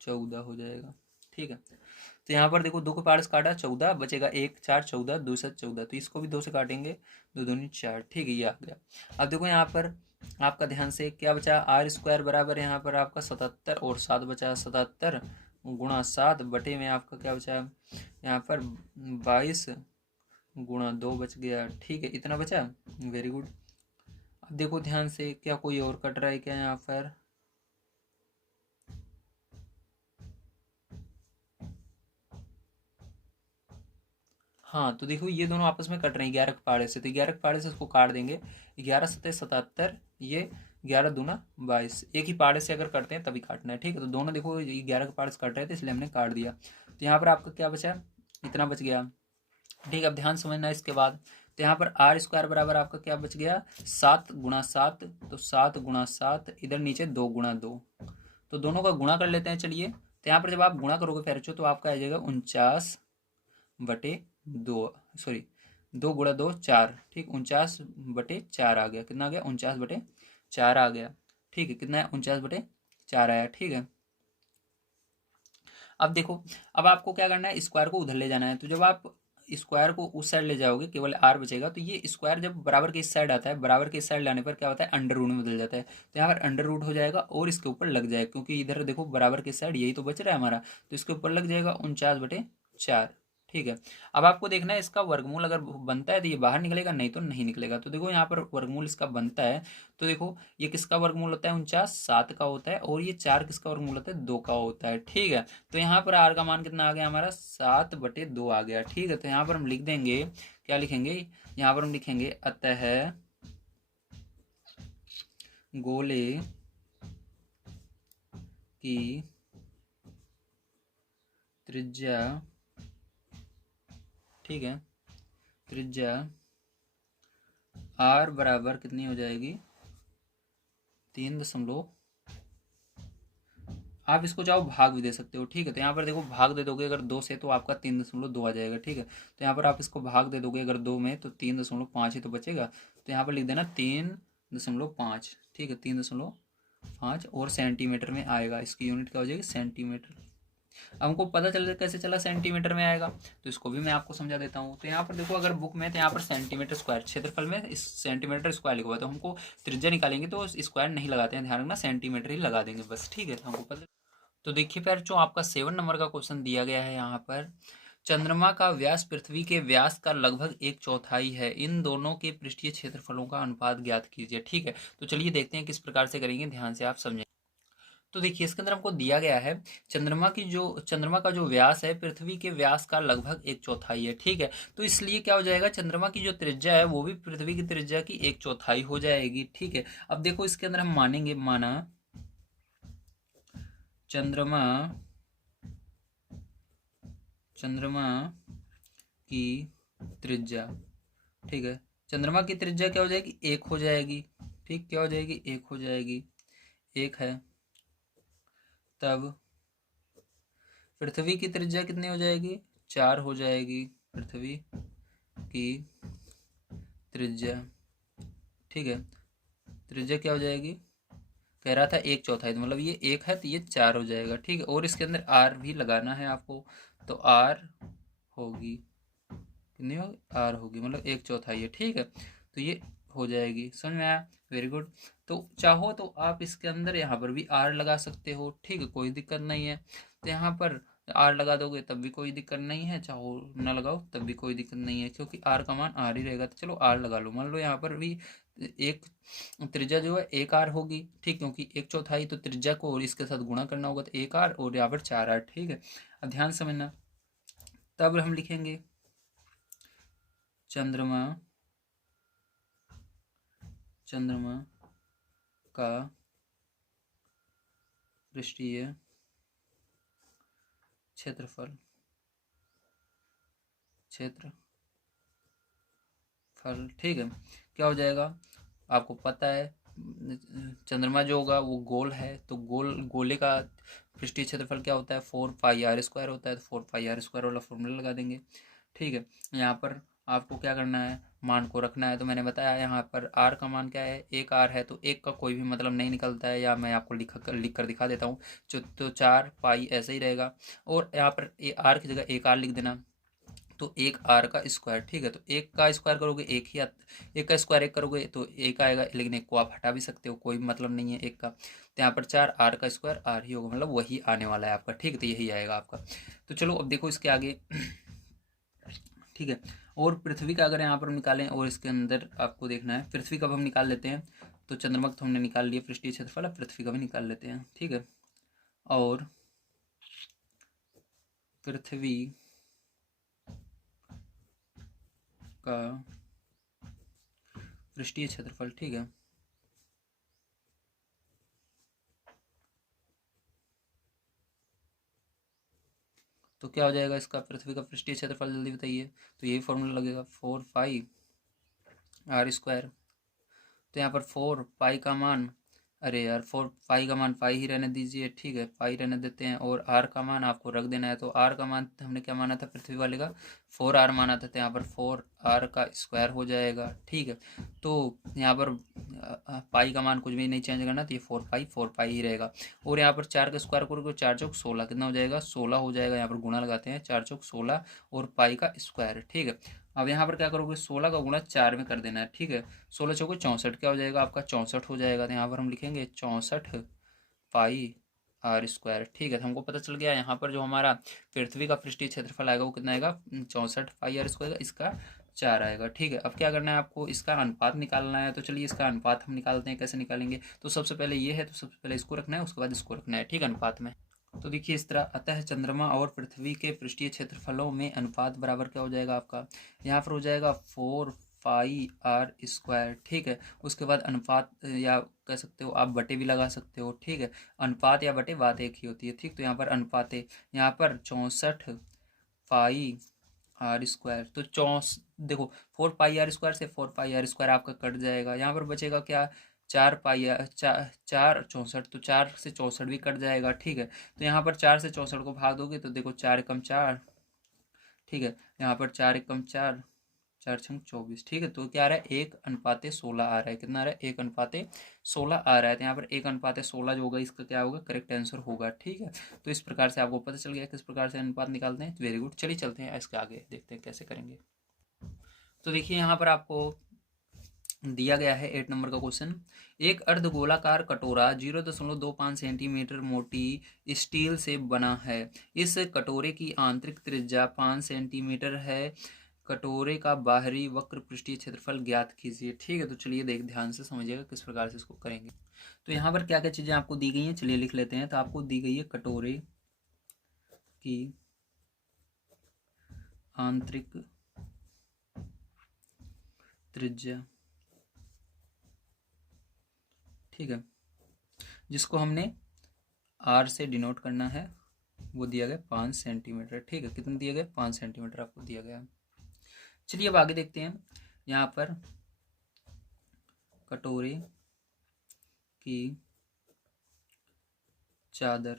14 हो जाएगा। ठीक है, तो यहाँ पर देखो 2 को 5 काटा 14 बचेगा, 1 4 14 2 7 14, तो इसको भी 2 से काटेंगे, 2 दूनी 4। ठीक है, ये आ गया। अब देखो यहाँ पर आपका ध्यान से क्या बचा, आर स्क्वायर बराबर यहाँ पर आपका 77 और 7 बचा, 77 गुणा 7 बटे में आपका क्या बचा यहाँ पर 22 गुणा 2 बच गया। ठीक है, इतना बचा, वेरी गुड। अब देखो ध्यान से, क्या कोई और कट रहा है क्या यहाँ पर? हाँ, तो देखो ये दोनों आपस में कट रहे हैं 11 के पाड़े से, तो 11 के पाड़े से इसको काट देंगे, 11 सतह 77, ये 11 दूना 22, एक ही पाड़े से अगर करते हैं तभी काटना है। ठीक है, तो दोनों देखो 11 के पाड़े से कट रहे थे इसलिए हमने काट दिया, तो यहाँ पर आपका क्या बचा, इतना बच गया। ठीक है, अब ध्यान समझना इसके बाद, तो यहाँ पर आर स्क्वायर बराबर आपका क्या बच गया, 7 गुणा 7, तो 7 गुणा 7, इधर नीचे 2 गुणा 2, तो दोनों का गुणा कर लेते हैं। चलिए, तो यहाँ पर जब आप गुणा करोगे फेरचो तो आपका आ जाएगा 49 बटे 2, सॉरी 2 गुणा 2 4, ठीक, 49 बटे 4 आ गया, कितना आ गया 49 बटे 4 आ गया। ठीक है, कितना है 49 बटे 4 आया। ठीक है, अब देखो, अब आपको क्या करना है, स्क्वायर को उधर ले जाना है, तो जब आप स्क्वायर को उस साइड ले जाओगे केवल आर बचेगा, तो ये स्क्वायर जब बराबर के इस साइड आता है, बराबर के इस साइड लाने पर क्या होता है, अंडर रूट में बदल जाता है, तो यहाँ पर अंडर रूट हो जाएगा और इसके ऊपर लग जाएगा, क्योंकि इधर देखो बराबर के साइड यही तो बच रहा है हमारा, तो इसके ऊपर लग जाएगा 49/4। ठीक है, अब आपको देखना है इसका वर्गमूल अगर बनता है तो ये बाहर निकलेगा, नहीं तो नहीं निकलेगा। तो देखो यहाँ पर वर्गमूल इसका बनता है, तो देखो ये किसका वर्गमूल होता है, 49 7 का होता है, और ये 4 किसका वर्गमूल होता है, 2 का होता है। ठीक है, तो यहाँ पर आर का मान कितना आ गया हमारा, 7/2 आ गया। ठीक है, तो यहाँ पर हम लिख देंगे, क्या लिखेंगे, यहाँ पर हम लिखेंगे अतः गोले की त्रिज्या, ठीक है, त्रिज्या आर बराबर कितनी हो जाएगी, 3 आप इसको चाहो भाग भी दे सकते हो। ठीक है, तो यहाँ पर देखो भाग दे दोगे अगर 2 से तो आपका 3.2 आ जाएगा। ठीक है, तो यहाँ पर आप इसको भाग दे दोगे अगर 2 में तो 3.5 ही तो बचेगा, तो यहाँ पर लिख देना 3.5। ठीक है, 3.5 और सेंटीमीटर में आएगा, इसकी यूनिट क्या हो जाएगी, सेंटीमीटर। अब हमको पता चल कैसे चला सेंटीमीटर में आएगा, तो इसको भी मैं आपको समझा देता हूँ। तो यहाँ पर देखो अगर बुक में तो यहाँ पर सेंटीमीटर स्क्वायर, क्षेत्रफल में इस सेंटीमीटर स्क्वायर लिखा हुआ है, तो हमको त्रिज्या निकालेंगे तो स्क्वायर नहीं लगाते हैं, ध्यान रखना सेंटीमीटर ही लगा देंगे बस। ठीक है, तो हमको पता, तो देखिए फिर जो आपका 7 नंबर का क्वेश्चन दिया गया है यहाँ पर, चंद्रमा का व्यास पृथ्वी के व्यास का लगभग 1/4 है, इन दोनों के पृष्ठीय क्षेत्रफलों का अनुपात ज्ञात कीजिए। ठीक है, तो चलिए देखते हैं किस प्रकार से करेंगे, ध्यान से आप समझें। तो देखिए इसके अंदर हमको दिया गया है, चंद्रमा का जो व्यास है पृथ्वी के व्यास का लगभग 1/4 है। ठीक है, तो इसलिए क्या हो जाएगा, चंद्रमा की जो त्रिज्या है वो भी पृथ्वी की त्रिज्या की 1/4 हो जाएगी। ठीक है, अब देखो इसके अंदर हम मानेंगे, माना चंद्रमा की त्रिज्या, ठीक है, चंद्रमा की त्रिज्या क्या हो जाएगी, 1 हो जाएगी। ठीक, क्या हो जाएगी, 1 हो जाएगी, 1 है। तब पृथ्वी की त्रिज्या कितनी हो जाएगी, 4 हो जाएगी, पृथ्वी की त्रिज्या। ठीक है, त्रिज्या क्या हो जाएगी, कह रहा था 1/4, तो मतलब ये 1 है तो ये 4 हो जाएगा। ठीक है, और इसके अंदर आर भी लगाना है आपको, तो आर होगी कितनी होगी, आर होगी, मतलब 1/4 है। ठीक है, तो ये हो जाएगी, समझ में आया, वेरी गुड। तो चाहो तो आप इसके अंदर यहाँ पर भी आर लगा सकते हो। ठीक है, कोई दिक्कत नहीं है, तो यहाँ पर आर लगा दोगे तब भी कोई दिक्कत नहीं है, चाहो ना लगाओ तब भी कोई दिक्कत नहीं है, क्योंकि आर का मान आर ही रहेगा। तो चलो आर लगा लो, मान लो यहाँ पर भी एक त्रिज्या जो है 1 आर होगी। ठीक, क्योंकि 1/4 तो त्रिज्या को और इसके साथ गुणा करना होगा, तो 1 आर और यहाँ पर 4 आर। ठीक है, अब ध्यान समझना, तब हम लिखेंगे चंद्रमा का पृष्ठीय क्षेत्रफल ठीक है, क्या हो जाएगा, आपको पता है चंद्रमा जो होगा वो गोल है, तो गोले का पृष्ठीय क्षेत्रफल क्या होता है, 4πr² होता है, तो 4πr² वाला फॉर्मूला लगा देंगे। ठीक है, यहाँ पर आपको क्या करना है, मान को रखना है। तो मैंने बताया यहाँ पर r का मान क्या है, 1r है, तो 1 का कोई भी मतलब नहीं निकलता है, या मैं आपको लिख कर दिखा देता हूँ। तो 4 पाई ऐसे ही रहेगा, और यहाँ पर r की जगह 1r लिख देना, तो 1r का स्क्वायर। ठीक है, तो 1 का स्क्वायर करोगे 1 ही 1 का स्क्वायर 1 करोगे तो 1 आएगा, लेकिन 1 को आप हटा भी सकते हो, कोई मतलब नहीं है 1 का। तो यहाँ पर 4r का स्क्वायर r ही होगा, मतलब वही आने वाला है आपका। ठीक है, तो यही आएगा आपका। तो चलो अब देखो इसके आगे। ठीक है, और पृथ्वी का अगर यहाँ पर हम निकालें, और इसके अंदर आपको देखना है पृथ्वी का भी हम निकाल लेते हैं। तो चंद्रमा का तो हमने निकाल लिया पृष्ठीय क्षेत्रफल, अब पृथ्वी का भी निकाल लेते हैं। ठीक है, और पृथ्वी का पृष्ठीय क्षेत्रफल, ठीक है, तो क्या हो जाएगा इसका, पृथ्वी का पृष्ठीय क्षेत्रफल जल्दी बताइए। तो यही फॉर्मूला लगेगा, 4 पाई r²। तो यहाँ पर 4 पाई का मान, अरे यार 4 पाई का मान पाई ही रहने दीजिए। ठीक है, पाई रहने देते हैं, और r का मान आपको रख देना है। तो r का मान हमने क्या माना था पृथ्वी वाले का, 4r माना था, तो यहाँ पर 4r का स्क्वायर हो जाएगा। ठीक है, तो यहाँ पर पाई का मान कुछ भी नहीं चेंज करना, तो ये 4 पाई ही रहेगा। और यहाँ पर 4 का स्क्वायर करोगे 4×4 कितना हो जाएगा, 16 हो जाएगा। यहाँ पर गुणा लगाते हैं, 4×16 और पाई का स्क्वायर। ठीक है, अब यहाँ पर क्या करोगे, 16 का गुणा 4 में कर देना है। ठीक है, 16×4 = 64, क्या हो जाएगा आपका, 64 हो जाएगा। तो यहाँ पर हम लिखेंगे 64 पाई r²। ठीक है, तो हमको पता चल गया यहाँ पर जो हमारा पृथ्वी का पृष्ठीय क्षेत्रफल आएगा वो कितना आएगा, 64 पाई r², इसका 4 आएगा। ठीक है, अब क्या करना है आपको, इसका अनुपात निकालना है। तो चलिए इसका अनुपात हम निकालते हैं, कैसे निकालेंगे। तो सबसे पहले ये है, तो सबसे पहले इसको रखना है, उसके बाद इसको रखना है। ठीक है, अनुपात में। तो देखिए इस तरह, अतः चंद्रमा और पृथ्वी के पृष्ठीय क्षेत्रफलों में अनुपात बराबर क्या हो जाएगा आपका, यहाँ पर हो जाएगा 4 पाई r²। ठीक है, उसके बाद अनुपात, या कह सकते हो आप बटे भी लगा सकते हो। ठीक है, अनुपात या बटे बात एक ही होती है। ठीक, तो यहाँ पर अनुपात है, यहाँ पर 64 पाई r²। तो देखो 4 पाई r² से 4 पाई r² आपका कट जाएगा, यहाँ पर बचेगा क्या, 4 64, तो 4 से 64 भी कट जाएगा। ठीक है, तो यहाँ पर 4 से 64 को भाग दोगे तो देखो 4×1=4। ठीक है, यहाँ पर 4×1=4, 4×6=24। ठीक है, तो क्या आ रहा है, 1:16 आ रहा है। कितना आ रहा है, 1:16 आ रहा है। तो यहाँ पर 1:16 जो होगा इसका क्या होगा, करेक्ट आंसर होगा। ठीक है, तो इस प्रकार से आपको पता चल गया किस प्रकार से अनुपात निकालते हैं। वेरी गुड, चलिए चलते हैं इसके आगे, देखते हैं कैसे करेंगे। तो देखिए यहाँ पर आपको दिया गया है 8 नंबर का क्वेश्चन। एक अर्धगोलाकार कटोरा 0.25 सेंटीमीटर मोटी स्टील से बना है। इस कटोरे की आंतरिक त्रिज्या 5 सेंटीमीटर है। कटोरे का बाहरी वक्र पृष्ठीय क्षेत्रफल ज्ञात कीजिए। ठीक है, तो चलिए ध्यान से समझिएगा किस प्रकार से इसको करेंगे। तो यहाँ पर क्या क्या चीजें आपको दी गई हैं, चलिए लिख लेते हैं। तो आपको दी गई है कटोरे की आंतरिक त्रिज्या, ठीक है, जिसको हमने r से डिनोट करना है, वो दिया गया 5 सेंटीमीटर। ठीक है, कितना दिया गया, 5 सेंटीमीटर आपको दिया गया। चलिए अब आगे देखते हैं। यहाँ पर कटोरे की चादर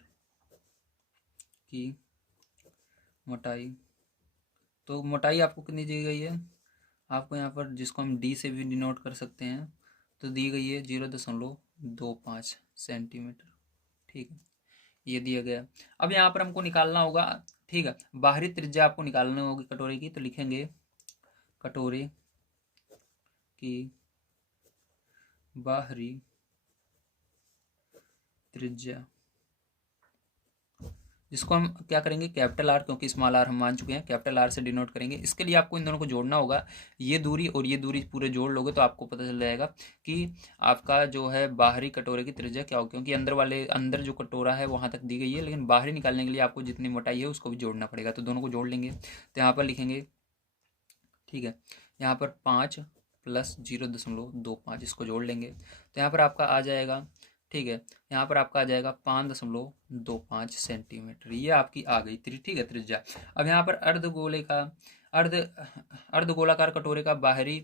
की मोटाई, तो मोटाई आपको कितनी दी गई है, आपको यहाँ पर जिसको हम d से भी डिनोट कर सकते हैं, तो दी गई है 0.25 सेंटीमीटर। ठीक है, ये दिया गया। अब यहाँ पर हमको निकालना होगा, ठीक है, बाहरी त्रिज्या आपको निकालनी होगी कटोरे की। तो लिखेंगे कटोरे की बाहरी त्रिज्या, जिसको हम क्या करेंगे, कैपिटल R, क्योंकि स्मॉल r हम मान चुके हैं, कैपिटल R से डिनोट करेंगे। इसके लिए आपको इन दोनों को जोड़ना होगा, ये दूरी और ये दूरी पूरे जोड़ लोगे तो आपको पता चल जाएगा कि आपका जो है बाहरी कटोरे की त्रिज्या क्या हो। क्योंकि अंदर जो कटोरा है वहां तक दी गई है, लेकिन बाहरी निकालने के लिए आपको जितनी मोटाई है उसको भी जोड़ना पड़ेगा। तो दोनों को जोड़ लेंगे, तो यहाँ पर लिखेंगे, ठीक है, यहाँ पर 5 + 0.25, इसको जोड़ लेंगे। तो यहाँ पर आपका आ जाएगा, ठीक है, यहाँ पर आपका आ जाएगा 5.25 सेंटीमीटर, ये आपकी आ गई ठीक है त्रिज्या। अब यहाँ पर अर्धगोलाकार कटोरे का बाहरी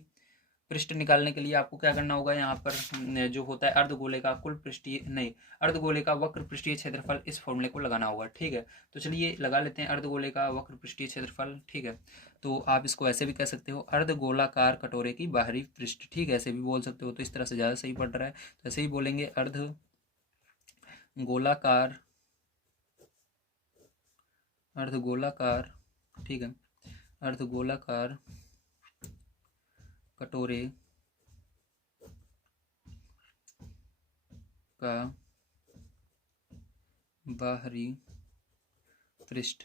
पृष्ठ निकालने के लिए आपको क्या करना होगा, यहाँ पर जो होता है अर्धगोले का कुल पृष्ठीय नहीं, अर्धगोले का वक्र पृष्ठीय क्षेत्रफल, इस फॉर्मूले को लगाना होगा। ठीक है, तो चलिए लगा लेते हैं अर्धगोले का वक्र पृष्ठीय क्षेत्रफल। ठीक है, तो आप इसको ऐसे भी कह सकते हो, अर्धगोलाकार कटोरे की बाहरी पृष्ठ, ठीक है, ऐसे भी बोल सकते हो। तो इस तरह से ज़्यादा सही पड़ रहा है, तो ऐसे ही बोलेंगे अर्धगोलाकार, अर्धगोलाकार, ठीक है, अर्धगोलाकार कटोरे का बाहरी पृष्ठ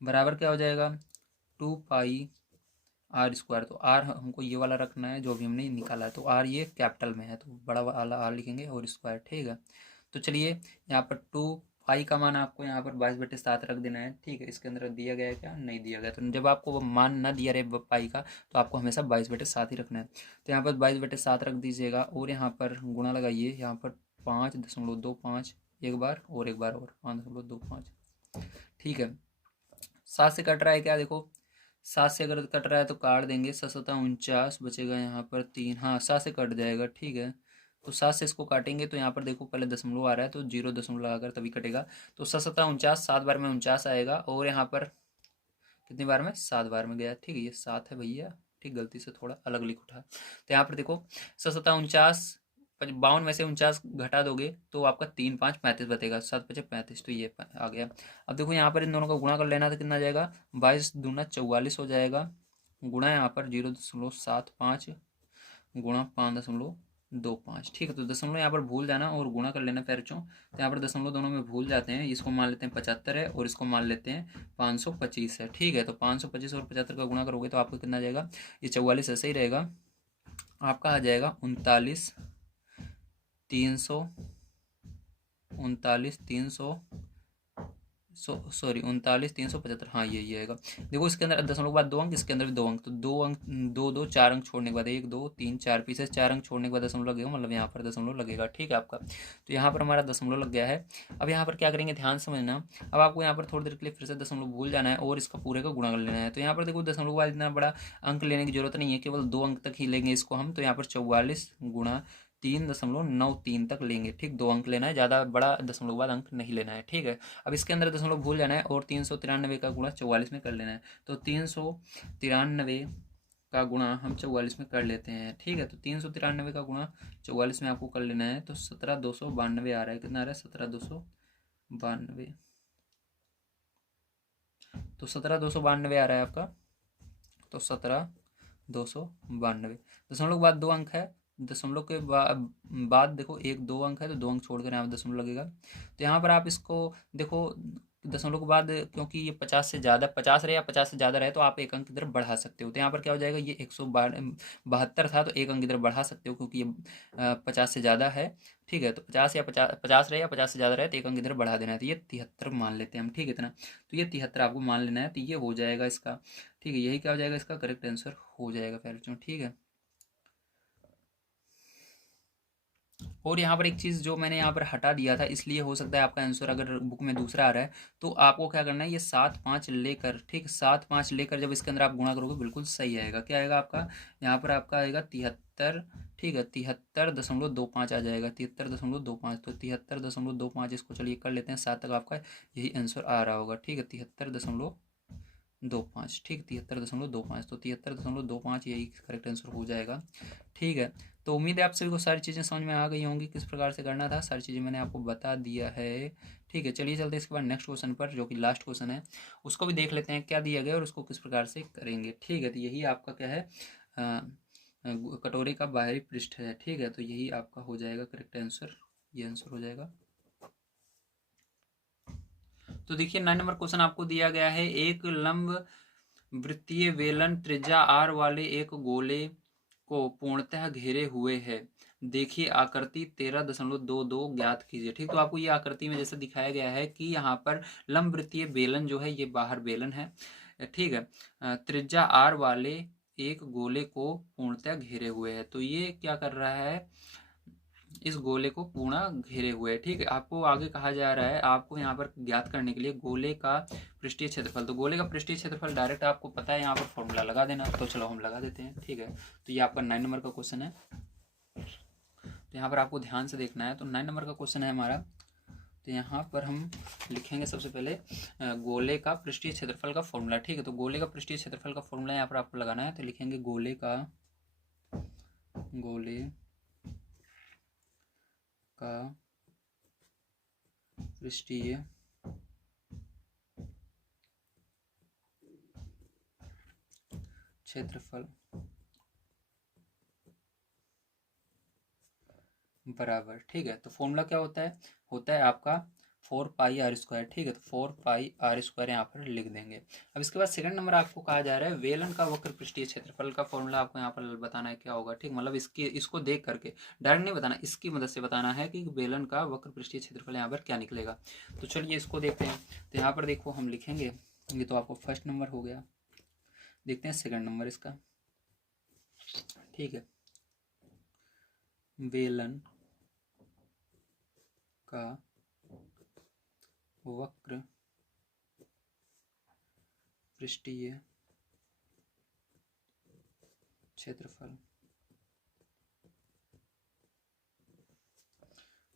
बराबर क्या हो जाएगा, 2πr²। तो आर हमको ये वाला रखना है जो भी हमने निकाला है, तो आर ये कैपिटल में है तो बड़ा वाला आर लिखेंगे और स्क्वायर, ठीक है। तो चलिए यहाँ पर 2π का मान आपको यहाँ पर 22/7 रख देना है, ठीक है। इसके अंदर दिया गया है क्या, नहीं दिया गया, तो जब आपको वो मान ना दिया रहे पाई का तो आपको हमेशा 22/7 ही रखना है। तो यहाँ पर 22/7 रख दीजिएगा और यहाँ पर गुणा लगाइए, यहाँ पर 5.25 एक बार और 5.25, ठीक है। 7 से कट रहा है क्या, देखो 7 से अगर कट रहा है तो काट देंगे, 7×7 = 49, बचेगा यहाँ पर 3, हाँ 7 से कट जाएगा, ठीक है। तो 7 से इसको काटेंगे तो यहाँ पर देखो पहले दशमलव आ रहा है तो 0 दशमलव लगाकर तभी कटेगा। तो 7×7 = 49, 7 बार में 49 आएगा और यहाँ पर कितनी बार में, 7 बार में गया, ठीक है। ये 7 है भैया, ठीक, गलती से थोड़ा अलग लिख उठा। तो यहाँ पर देखो 7×7 = 52 में से 49 घटा दोगे तो आपका 3×5 = 35 बचेगा, 7×5 = 35, तो ये आ गया। अब देखो यहाँ पर इन दोनों का गुणा कर लेना तो कितना आ जाएगा, 22×2 = 44 हो जाएगा, गुणा यहाँ पर 0.75 गुणा 5.25, ठीक है। तो दशमलव यहाँ पर भूल जाना और गुणा कर लेना पैरचों, तो यहाँ पर दशमलव दोनों में भूल जाते हैं, इसको मान लेते हैं 75 है और इसको मान लेते हैं 525 है, ठीक है। तो 525 और 75 का गुणा करोगे तो आपको कितना आ जाएगा, ये 44 ऐसे ही रहेगा, आपका आ जाएगा 39,375, हाँ यही आएगा। देखो इसके अंदर दशमलव के बाद 2 अंक, इसके अंदर भी 2 अंक, तो 2 अंक 2 4 अंक छोड़ने के बाद 1 2 3 4 पीछे 4 अंक छोड़ने के बाद दशमलव लगेगा, मतलब यहाँ पर दशमलव लगेगा, ठीक है आपका। तो यहाँ पर हमारा दशमलव लग गया है। अब यहाँ पर क्या करेंगे, ध्यान समझना। अब आपको यहाँ पर थोड़ी देर के लिए फिर से दशमलव भूल जाना है और इसका पूरे का गुणा कर लेना है। तो यहाँ पर देखो दशमलव के बाद इतना बड़ा अंक लेने की जरूरत नहीं है, केवल 2 अंक तक ही लेंगे इसको हम। तो यहाँ पर 44 × 3.93 तक लेंगे, ठीक, 2 अंक लेना है, ज़्यादा बड़ा दशमलव के बाद अंक नहीं लेना है, ठीक है। अब इसके अंदर दशमलव भूल जाना है और 393 का गुणा 44 में कर लेना है। तो 393 का गुणा हम 44 में कर लेते हैं, ठीक है। तो 393 का गुणा 44 में आपको कर लेना है, तो 17,292 आ रहा है, कितना आ रहा है, 17,292, तो 17,292 आ रहा है आपका, तो 17,292। दशमलव के बाद 2 अंक है, दशमलव के बाद देखो 1 2 अंक है तो 2 अंक छोड़कर यहाँ पर दशमलव लगेगा। तो यहाँ पर आप इसको देखो दशमलव के बाद, क्योंकि ये 50 से ज़्यादा 50 रहे या 50 से ज़्यादा रहे तो आप 1 अंक इधर बढ़ा सकते हो। तो यहाँ पर क्या हो जाएगा, ये 172 था तो 1 अंक इधर बढ़ा सकते हो क्योंकि ये 50 से ज़्यादा है, ठीक है। तो 50 या 50 रहे या 50 से ज़्यादा रहे तो 1 अंक इधर बढ़ा देना है, तो ये 73 मान लेते हैं हम, ठीक है इतना। तो ये 73 आपको मान लेना है, तो ये हो जाएगा इसका, ठीक है, यही क्या हो जाएगा, इसका करेक्ट आंसर हो जाएगा बच्चों, ठीक है। और यहाँ पर एक चीज़ जो मैंने यहाँ पर हटा दिया था, इसलिए हो सकता है आपका आंसर अगर बुक में दूसरा आ रहा है तो आपको क्या करना है, ये 7 5 लेकर, ठीक, 7 5 लेकर जब इसके अंदर आप गुणा करोगे बिल्कुल सही आएगा। क्या आएगा आपका, यहाँ पर आपका आएगा 73, ठीक है, 73.25 आ जाएगा, 73.25। तो 73.25 इसको चलिए कर लेते हैं, 7 तक आपका यही आंसर आ रहा होगा, ठीक है, 73.25, ठीक, 73.25, तो 73.25 यही करेक्ट आंसर हो जाएगा, ठीक है। तो उम्मीद है आप सभी को सारी चीज़ें समझ में आ गई होंगी, किस प्रकार से करना था, सारी चीज़ें मैंने आपको बता दिया है, ठीक है। चलिए चलते हैं इसके बाद नेक्स्ट क्वेश्चन पर, जो कि लास्ट क्वेश्चन है, उसको भी देख लेते हैं क्या दिया गया और उसको किस प्रकार से करेंगे, ठीक है। तो यही आपका क्या है, कटोरे का बाहरी पृष्ठ है, ठीक है। तो यही आपका हो जाएगा करेक्ट आंसर, ये आंसर हो जाएगा। तो देखिए 9 नंबर क्वेश्चन आपको दिया गया है, एक लंब वृत्तीय बेलन त्रिज्या r वाले एक गोले को पूर्णतः घेरे हुए है, देखिए आकृति 13.22 ज्ञात कीजिए, ठीक। तो आपको ये आकृति में जैसे दिखाया गया है कि यहाँ पर लंब वृत्तीय बेलन जो है ये बाहर बेलन है, ठीक है, त्रिज्या r वाले एक गोले को पूर्णतः घेरे हुए है। तो ये क्या कर रहा है, इस गोले को पूर्ण घेरे हुए, ठीक है। आपको आगे कहा जा रहा है आपको यहाँ पर ज्ञात करने के लिए गोले का पृष्ठीय क्षेत्रफल। तो गोले का पृष्ठीय क्षेत्रफल डायरेक्ट आपको पता है, यहाँ पर फॉर्मूला लगा देना, तो चलो हम लगा देते हैं, ठीक है। तो ये आपका 9 नंबर का क्वेश्चन है, तो यहाँ पर आपको ध्यान से देखना है। तो 9 नंबर का क्वेश्चन है हमारा, तो तो यहाँ पर हम लिखेंगे सबसे पहले गोले का पृष्ठीय क्षेत्रफल का फॉर्मूला। ठीक है, तो गोले का पृष्ठीय क्षेत्रफल का फॉर्मूला यहाँ पर आपको लगाना है। तो लिखेंगे गोले का पृष्ठीय क्षेत्रफल बराबर। ठीक है, तो फॉर्मूला क्या होता है आपका 4πr²। ठीक है, तो 4πr² यहाँ पर लिख देंगे। अब इसके बाद सेकंड नंबर आपको कहा जा रहा है बेलन का वक्र पृष्ठीय क्षेत्रफल का फॉर्मूला आपको यहाँ पर बताना है क्या होगा। ठीक, मतलब इसको देख करके डायरेक्ट नहीं बताना, इसकी मदद से बताना है कि बेलन का वक्र पृष्ठीय क्षेत्रफल यहाँ पर क्या निकलेगा। तो चलिए इसको देखते हैं। तो यहाँ पर देखो हम लिखेंगे, ये तो आपको फर्स्ट नंबर हो गया, देखते हैं सेकंड नंबर इसका। ठीक है, बेलन का वक्र पृष्ठीय क्षेत्रफल।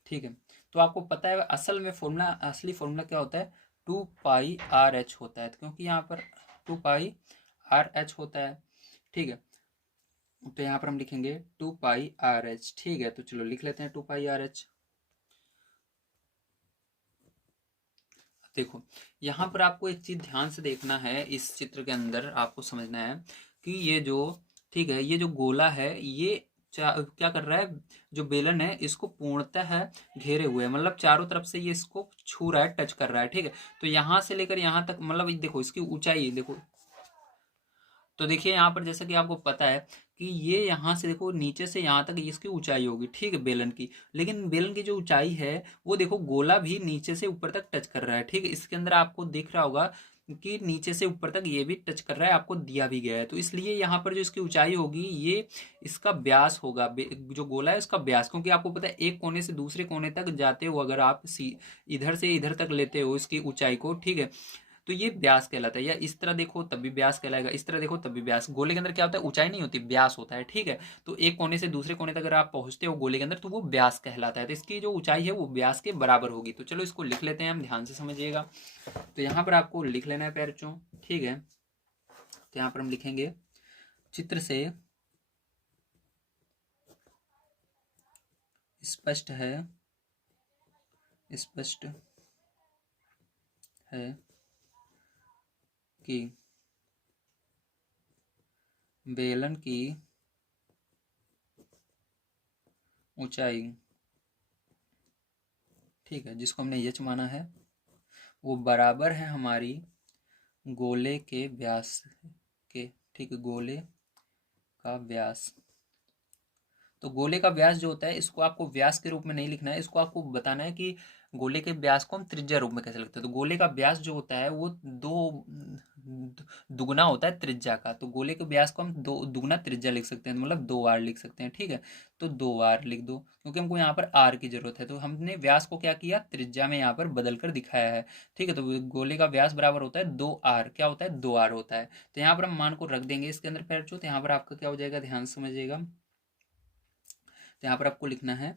ठीक है, तो आपको पता है असल में फॉर्मूला, असली फॉर्मूला क्या होता है, 2πRh होता है, क्योंकि यहाँ पर 2πRh होता है। ठीक है, तो यहाँ पर हम लिखेंगे 2πRh। ठीक है, तो चलो लिख लेते हैं 2πRh। देखो यहाँ पर आपको एक चीज ध्यान से देखना है, इस चित्र के अंदर आपको समझना है कि ये जो, ठीक है, ये जो गोला है ये क्या कर रहा है, जो बेलन है इसको पूर्णतः है घेरे हुए है, मतलब चारों तरफ से ये इसको छू रहा है, टच कर रहा है। ठीक है, तो यहाँ से लेकर यहाँ तक, मतलब देखो इसकी ऊंचाई देखो, तो देखिए यहाँ पर जैसा कि आपको पता है कि ये यहाँ से देखो नीचे से यहाँ तक इसकी ऊंचाई होगी। ठीक है, बेलन की, लेकिन बेलन की जो ऊंचाई है वो देखो गोला भी नीचे से ऊपर तक टच कर रहा है। ठीक है, इसके अंदर आपको दिख रहा होगा कि नीचे से ऊपर तक ये भी टच कर रहा है, आपको दिया भी गया है। तो इसलिए यहाँ पर जो इसकी ऊंचाई होगी ये इसका व्यास होगा, जो गोला है उसका व्यास, क्योंकि आपको पता है एक कोने से दूसरे कोने तक जाते हो अगर आप इधर से इधर तक लेते हो इसकी ऊंचाई को, ठीक है, तो ये व्यास कहलाता है। या इस तरह देखो तब भी व्यास कहलाएगा, इस तरह देखो तब भी व्यास। गोले के अंदर क्या होता है, ऊंचाई नहीं होती, व्यास होता है। ठीक है, तो एक कोने से दूसरे कोने तक अगर आप पहुंचते हो गोले के अंदर तो वो व्यास कहलाता है। तो इसकी जो ऊंचाई है वो व्यास के बराबर होगी। तो चलो इसको लिख लेते हैं हम, ध्यान से समझिएगा। तो यहाँ पर आपको लिख लेना है पैरचों। ठीक है, तो यहाँ पर हम लिखेंगे चित्र से स्पष्ट है कि बेलन की ऊंचाई, ठीक है, जिसको हमने एच माना है, वो बराबर है हमारी गोले के व्यास के। ठीक है, गोले का व्यास। तो गोले का व्यास जो होता है इसको आपको व्यास के रूप में नहीं लिखना है, इसको आपको बताना है कि गोले के व्यास को हम त्रिज्या रूप में कैसे लिखते हैं। तो गोले का व्यास जो होता है वो दुगुना होता है त्रिज्या का। तो गोले के व्यास को हम दुगुना त्रिज्या लिख सकते हैं, मतलब 2r लिख सकते हैं। ठीक है, तो 2r लिख दो, क्योंकि हमको यहाँ पर r की जरूरत है। तो हमने व्यास को क्या किया, त्रिज्या में यहाँ पर बदल कर दिखाया है। ठीक है, तो गोले का व्यास बराबर होता है 2r, क्या होता है 2r होता है। तो यहाँ पर हम मान को रख देंगे इसके अंदर पैरचो। तो यहाँ पर आपका क्या हो जाएगा, ध्यान समझिएगा। तो यहाँ पर आपको लिखना है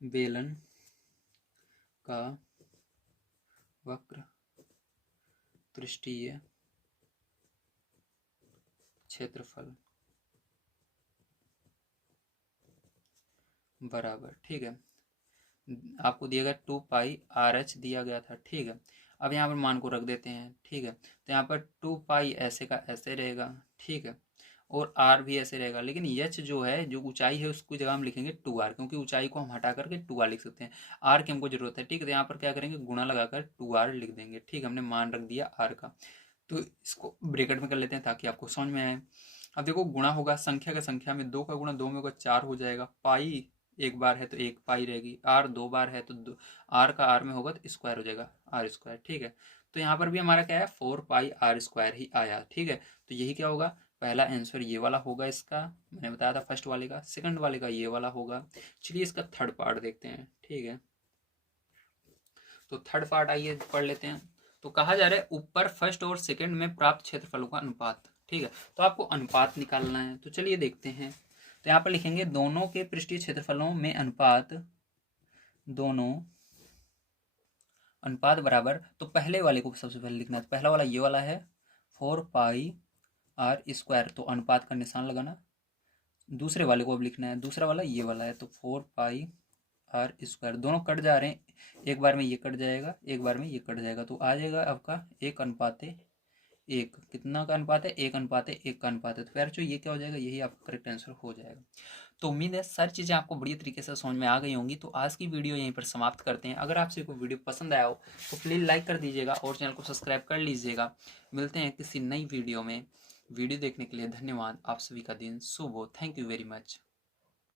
बेलन का वक्र पृष्ठीय क्षेत्रफल बराबर। ठीक है, आपको दिया गया 2πRh दिया गया था। ठीक है, अब यहाँ पर मान को रख देते हैं। ठीक है, तो यहाँ पर 2π ऐसे का ऐसे रहेगा। ठीक है, और r भी ऐसे रहेगा, लेकिन h जो है, जो ऊंचाई है, उसकी जगह हम लिखेंगे 2r, क्योंकि ऊंचाई को हम हटा करके 2r लिख सकते हैं, r की हमको जरूरत है। ठीक है, तो यहाँ पर क्या करेंगे, गुणा लगाकर 2r लिख देंगे। ठीक है, हमने मान रख दिया r का। तो इसको ब्रैकेट में कर लेते हैं ताकि आपको समझ में आए। अब देखो गुणा होगा संख्या का संख्या में, 2 का गुणा 2 में होगा 4 हो जाएगा। पाई एक बार है तो 1 पाई रहेगी, r 2 बार है तो r का r में होगा तो स्क्वायर हो जाएगा, r²। ठीक है, तो यहाँ पर भी हमारा क्या है, 4πr² ही आया। ठीक है, तो यही क्या होगा, पहला आंसर ये वाला होगा इसका, मैंने बताया था फर्स्ट वाले का। सेकंड वाले का ये वाला होगा। चलिए इसका थर्ड पार्ट देखते हैं। ठीक है, तो थर्ड पार्ट आइए पढ़ लेते हैं। तो कहा जा रहा है ऊपर फर्स्ट और सेकंड में प्राप्त क्षेत्रफलों का अनुपात। ठीक है। तो आपको अनुपात निकालना है, तो चलिए देखते हैं। तो यहाँ पर लिखेंगे दोनों के पृष्ठीय क्षेत्रफलों में अनुपात, दोनों अनुपात बराबर, तो पहले वाले को सबसे पहले लिखना है। पहला वाला ये वाला है 4πr², तो अनुपात का निशान लगाना। दूसरे वाले को अब लिखना है, दूसरा वाला ये वाला है, तो 4πr², दोनों कट जा रहे हैं, एक बार में ये कट जाएगा, एक बार में ये कट जाएगा, तो आ जाएगा आपका 1:1। कितना का अनुपात है? 1:1 का अनुपात है। तो यार जो ये क्या हो जाएगा, यही आपका करेक्ट आंसर हो जाएगा। तो उम्मीद है सारी चीज़ें आपको बढ़िया तरीके से समझ में आ गई होंगी। तो आज की वीडियो यहीं पर समाप्त करते हैं। अगर आपसे कोई वीडियो पसंद आया हो तो प्लीज़ लाइक कर दीजिएगा और चैनल को सब्सक्राइब कर लीजिएगा। मिलते हैं किसी नई वीडियो में। वीडियो देखने के लिए धन्यवाद। आप सभी का दिन शुभ हो। Thank you very much.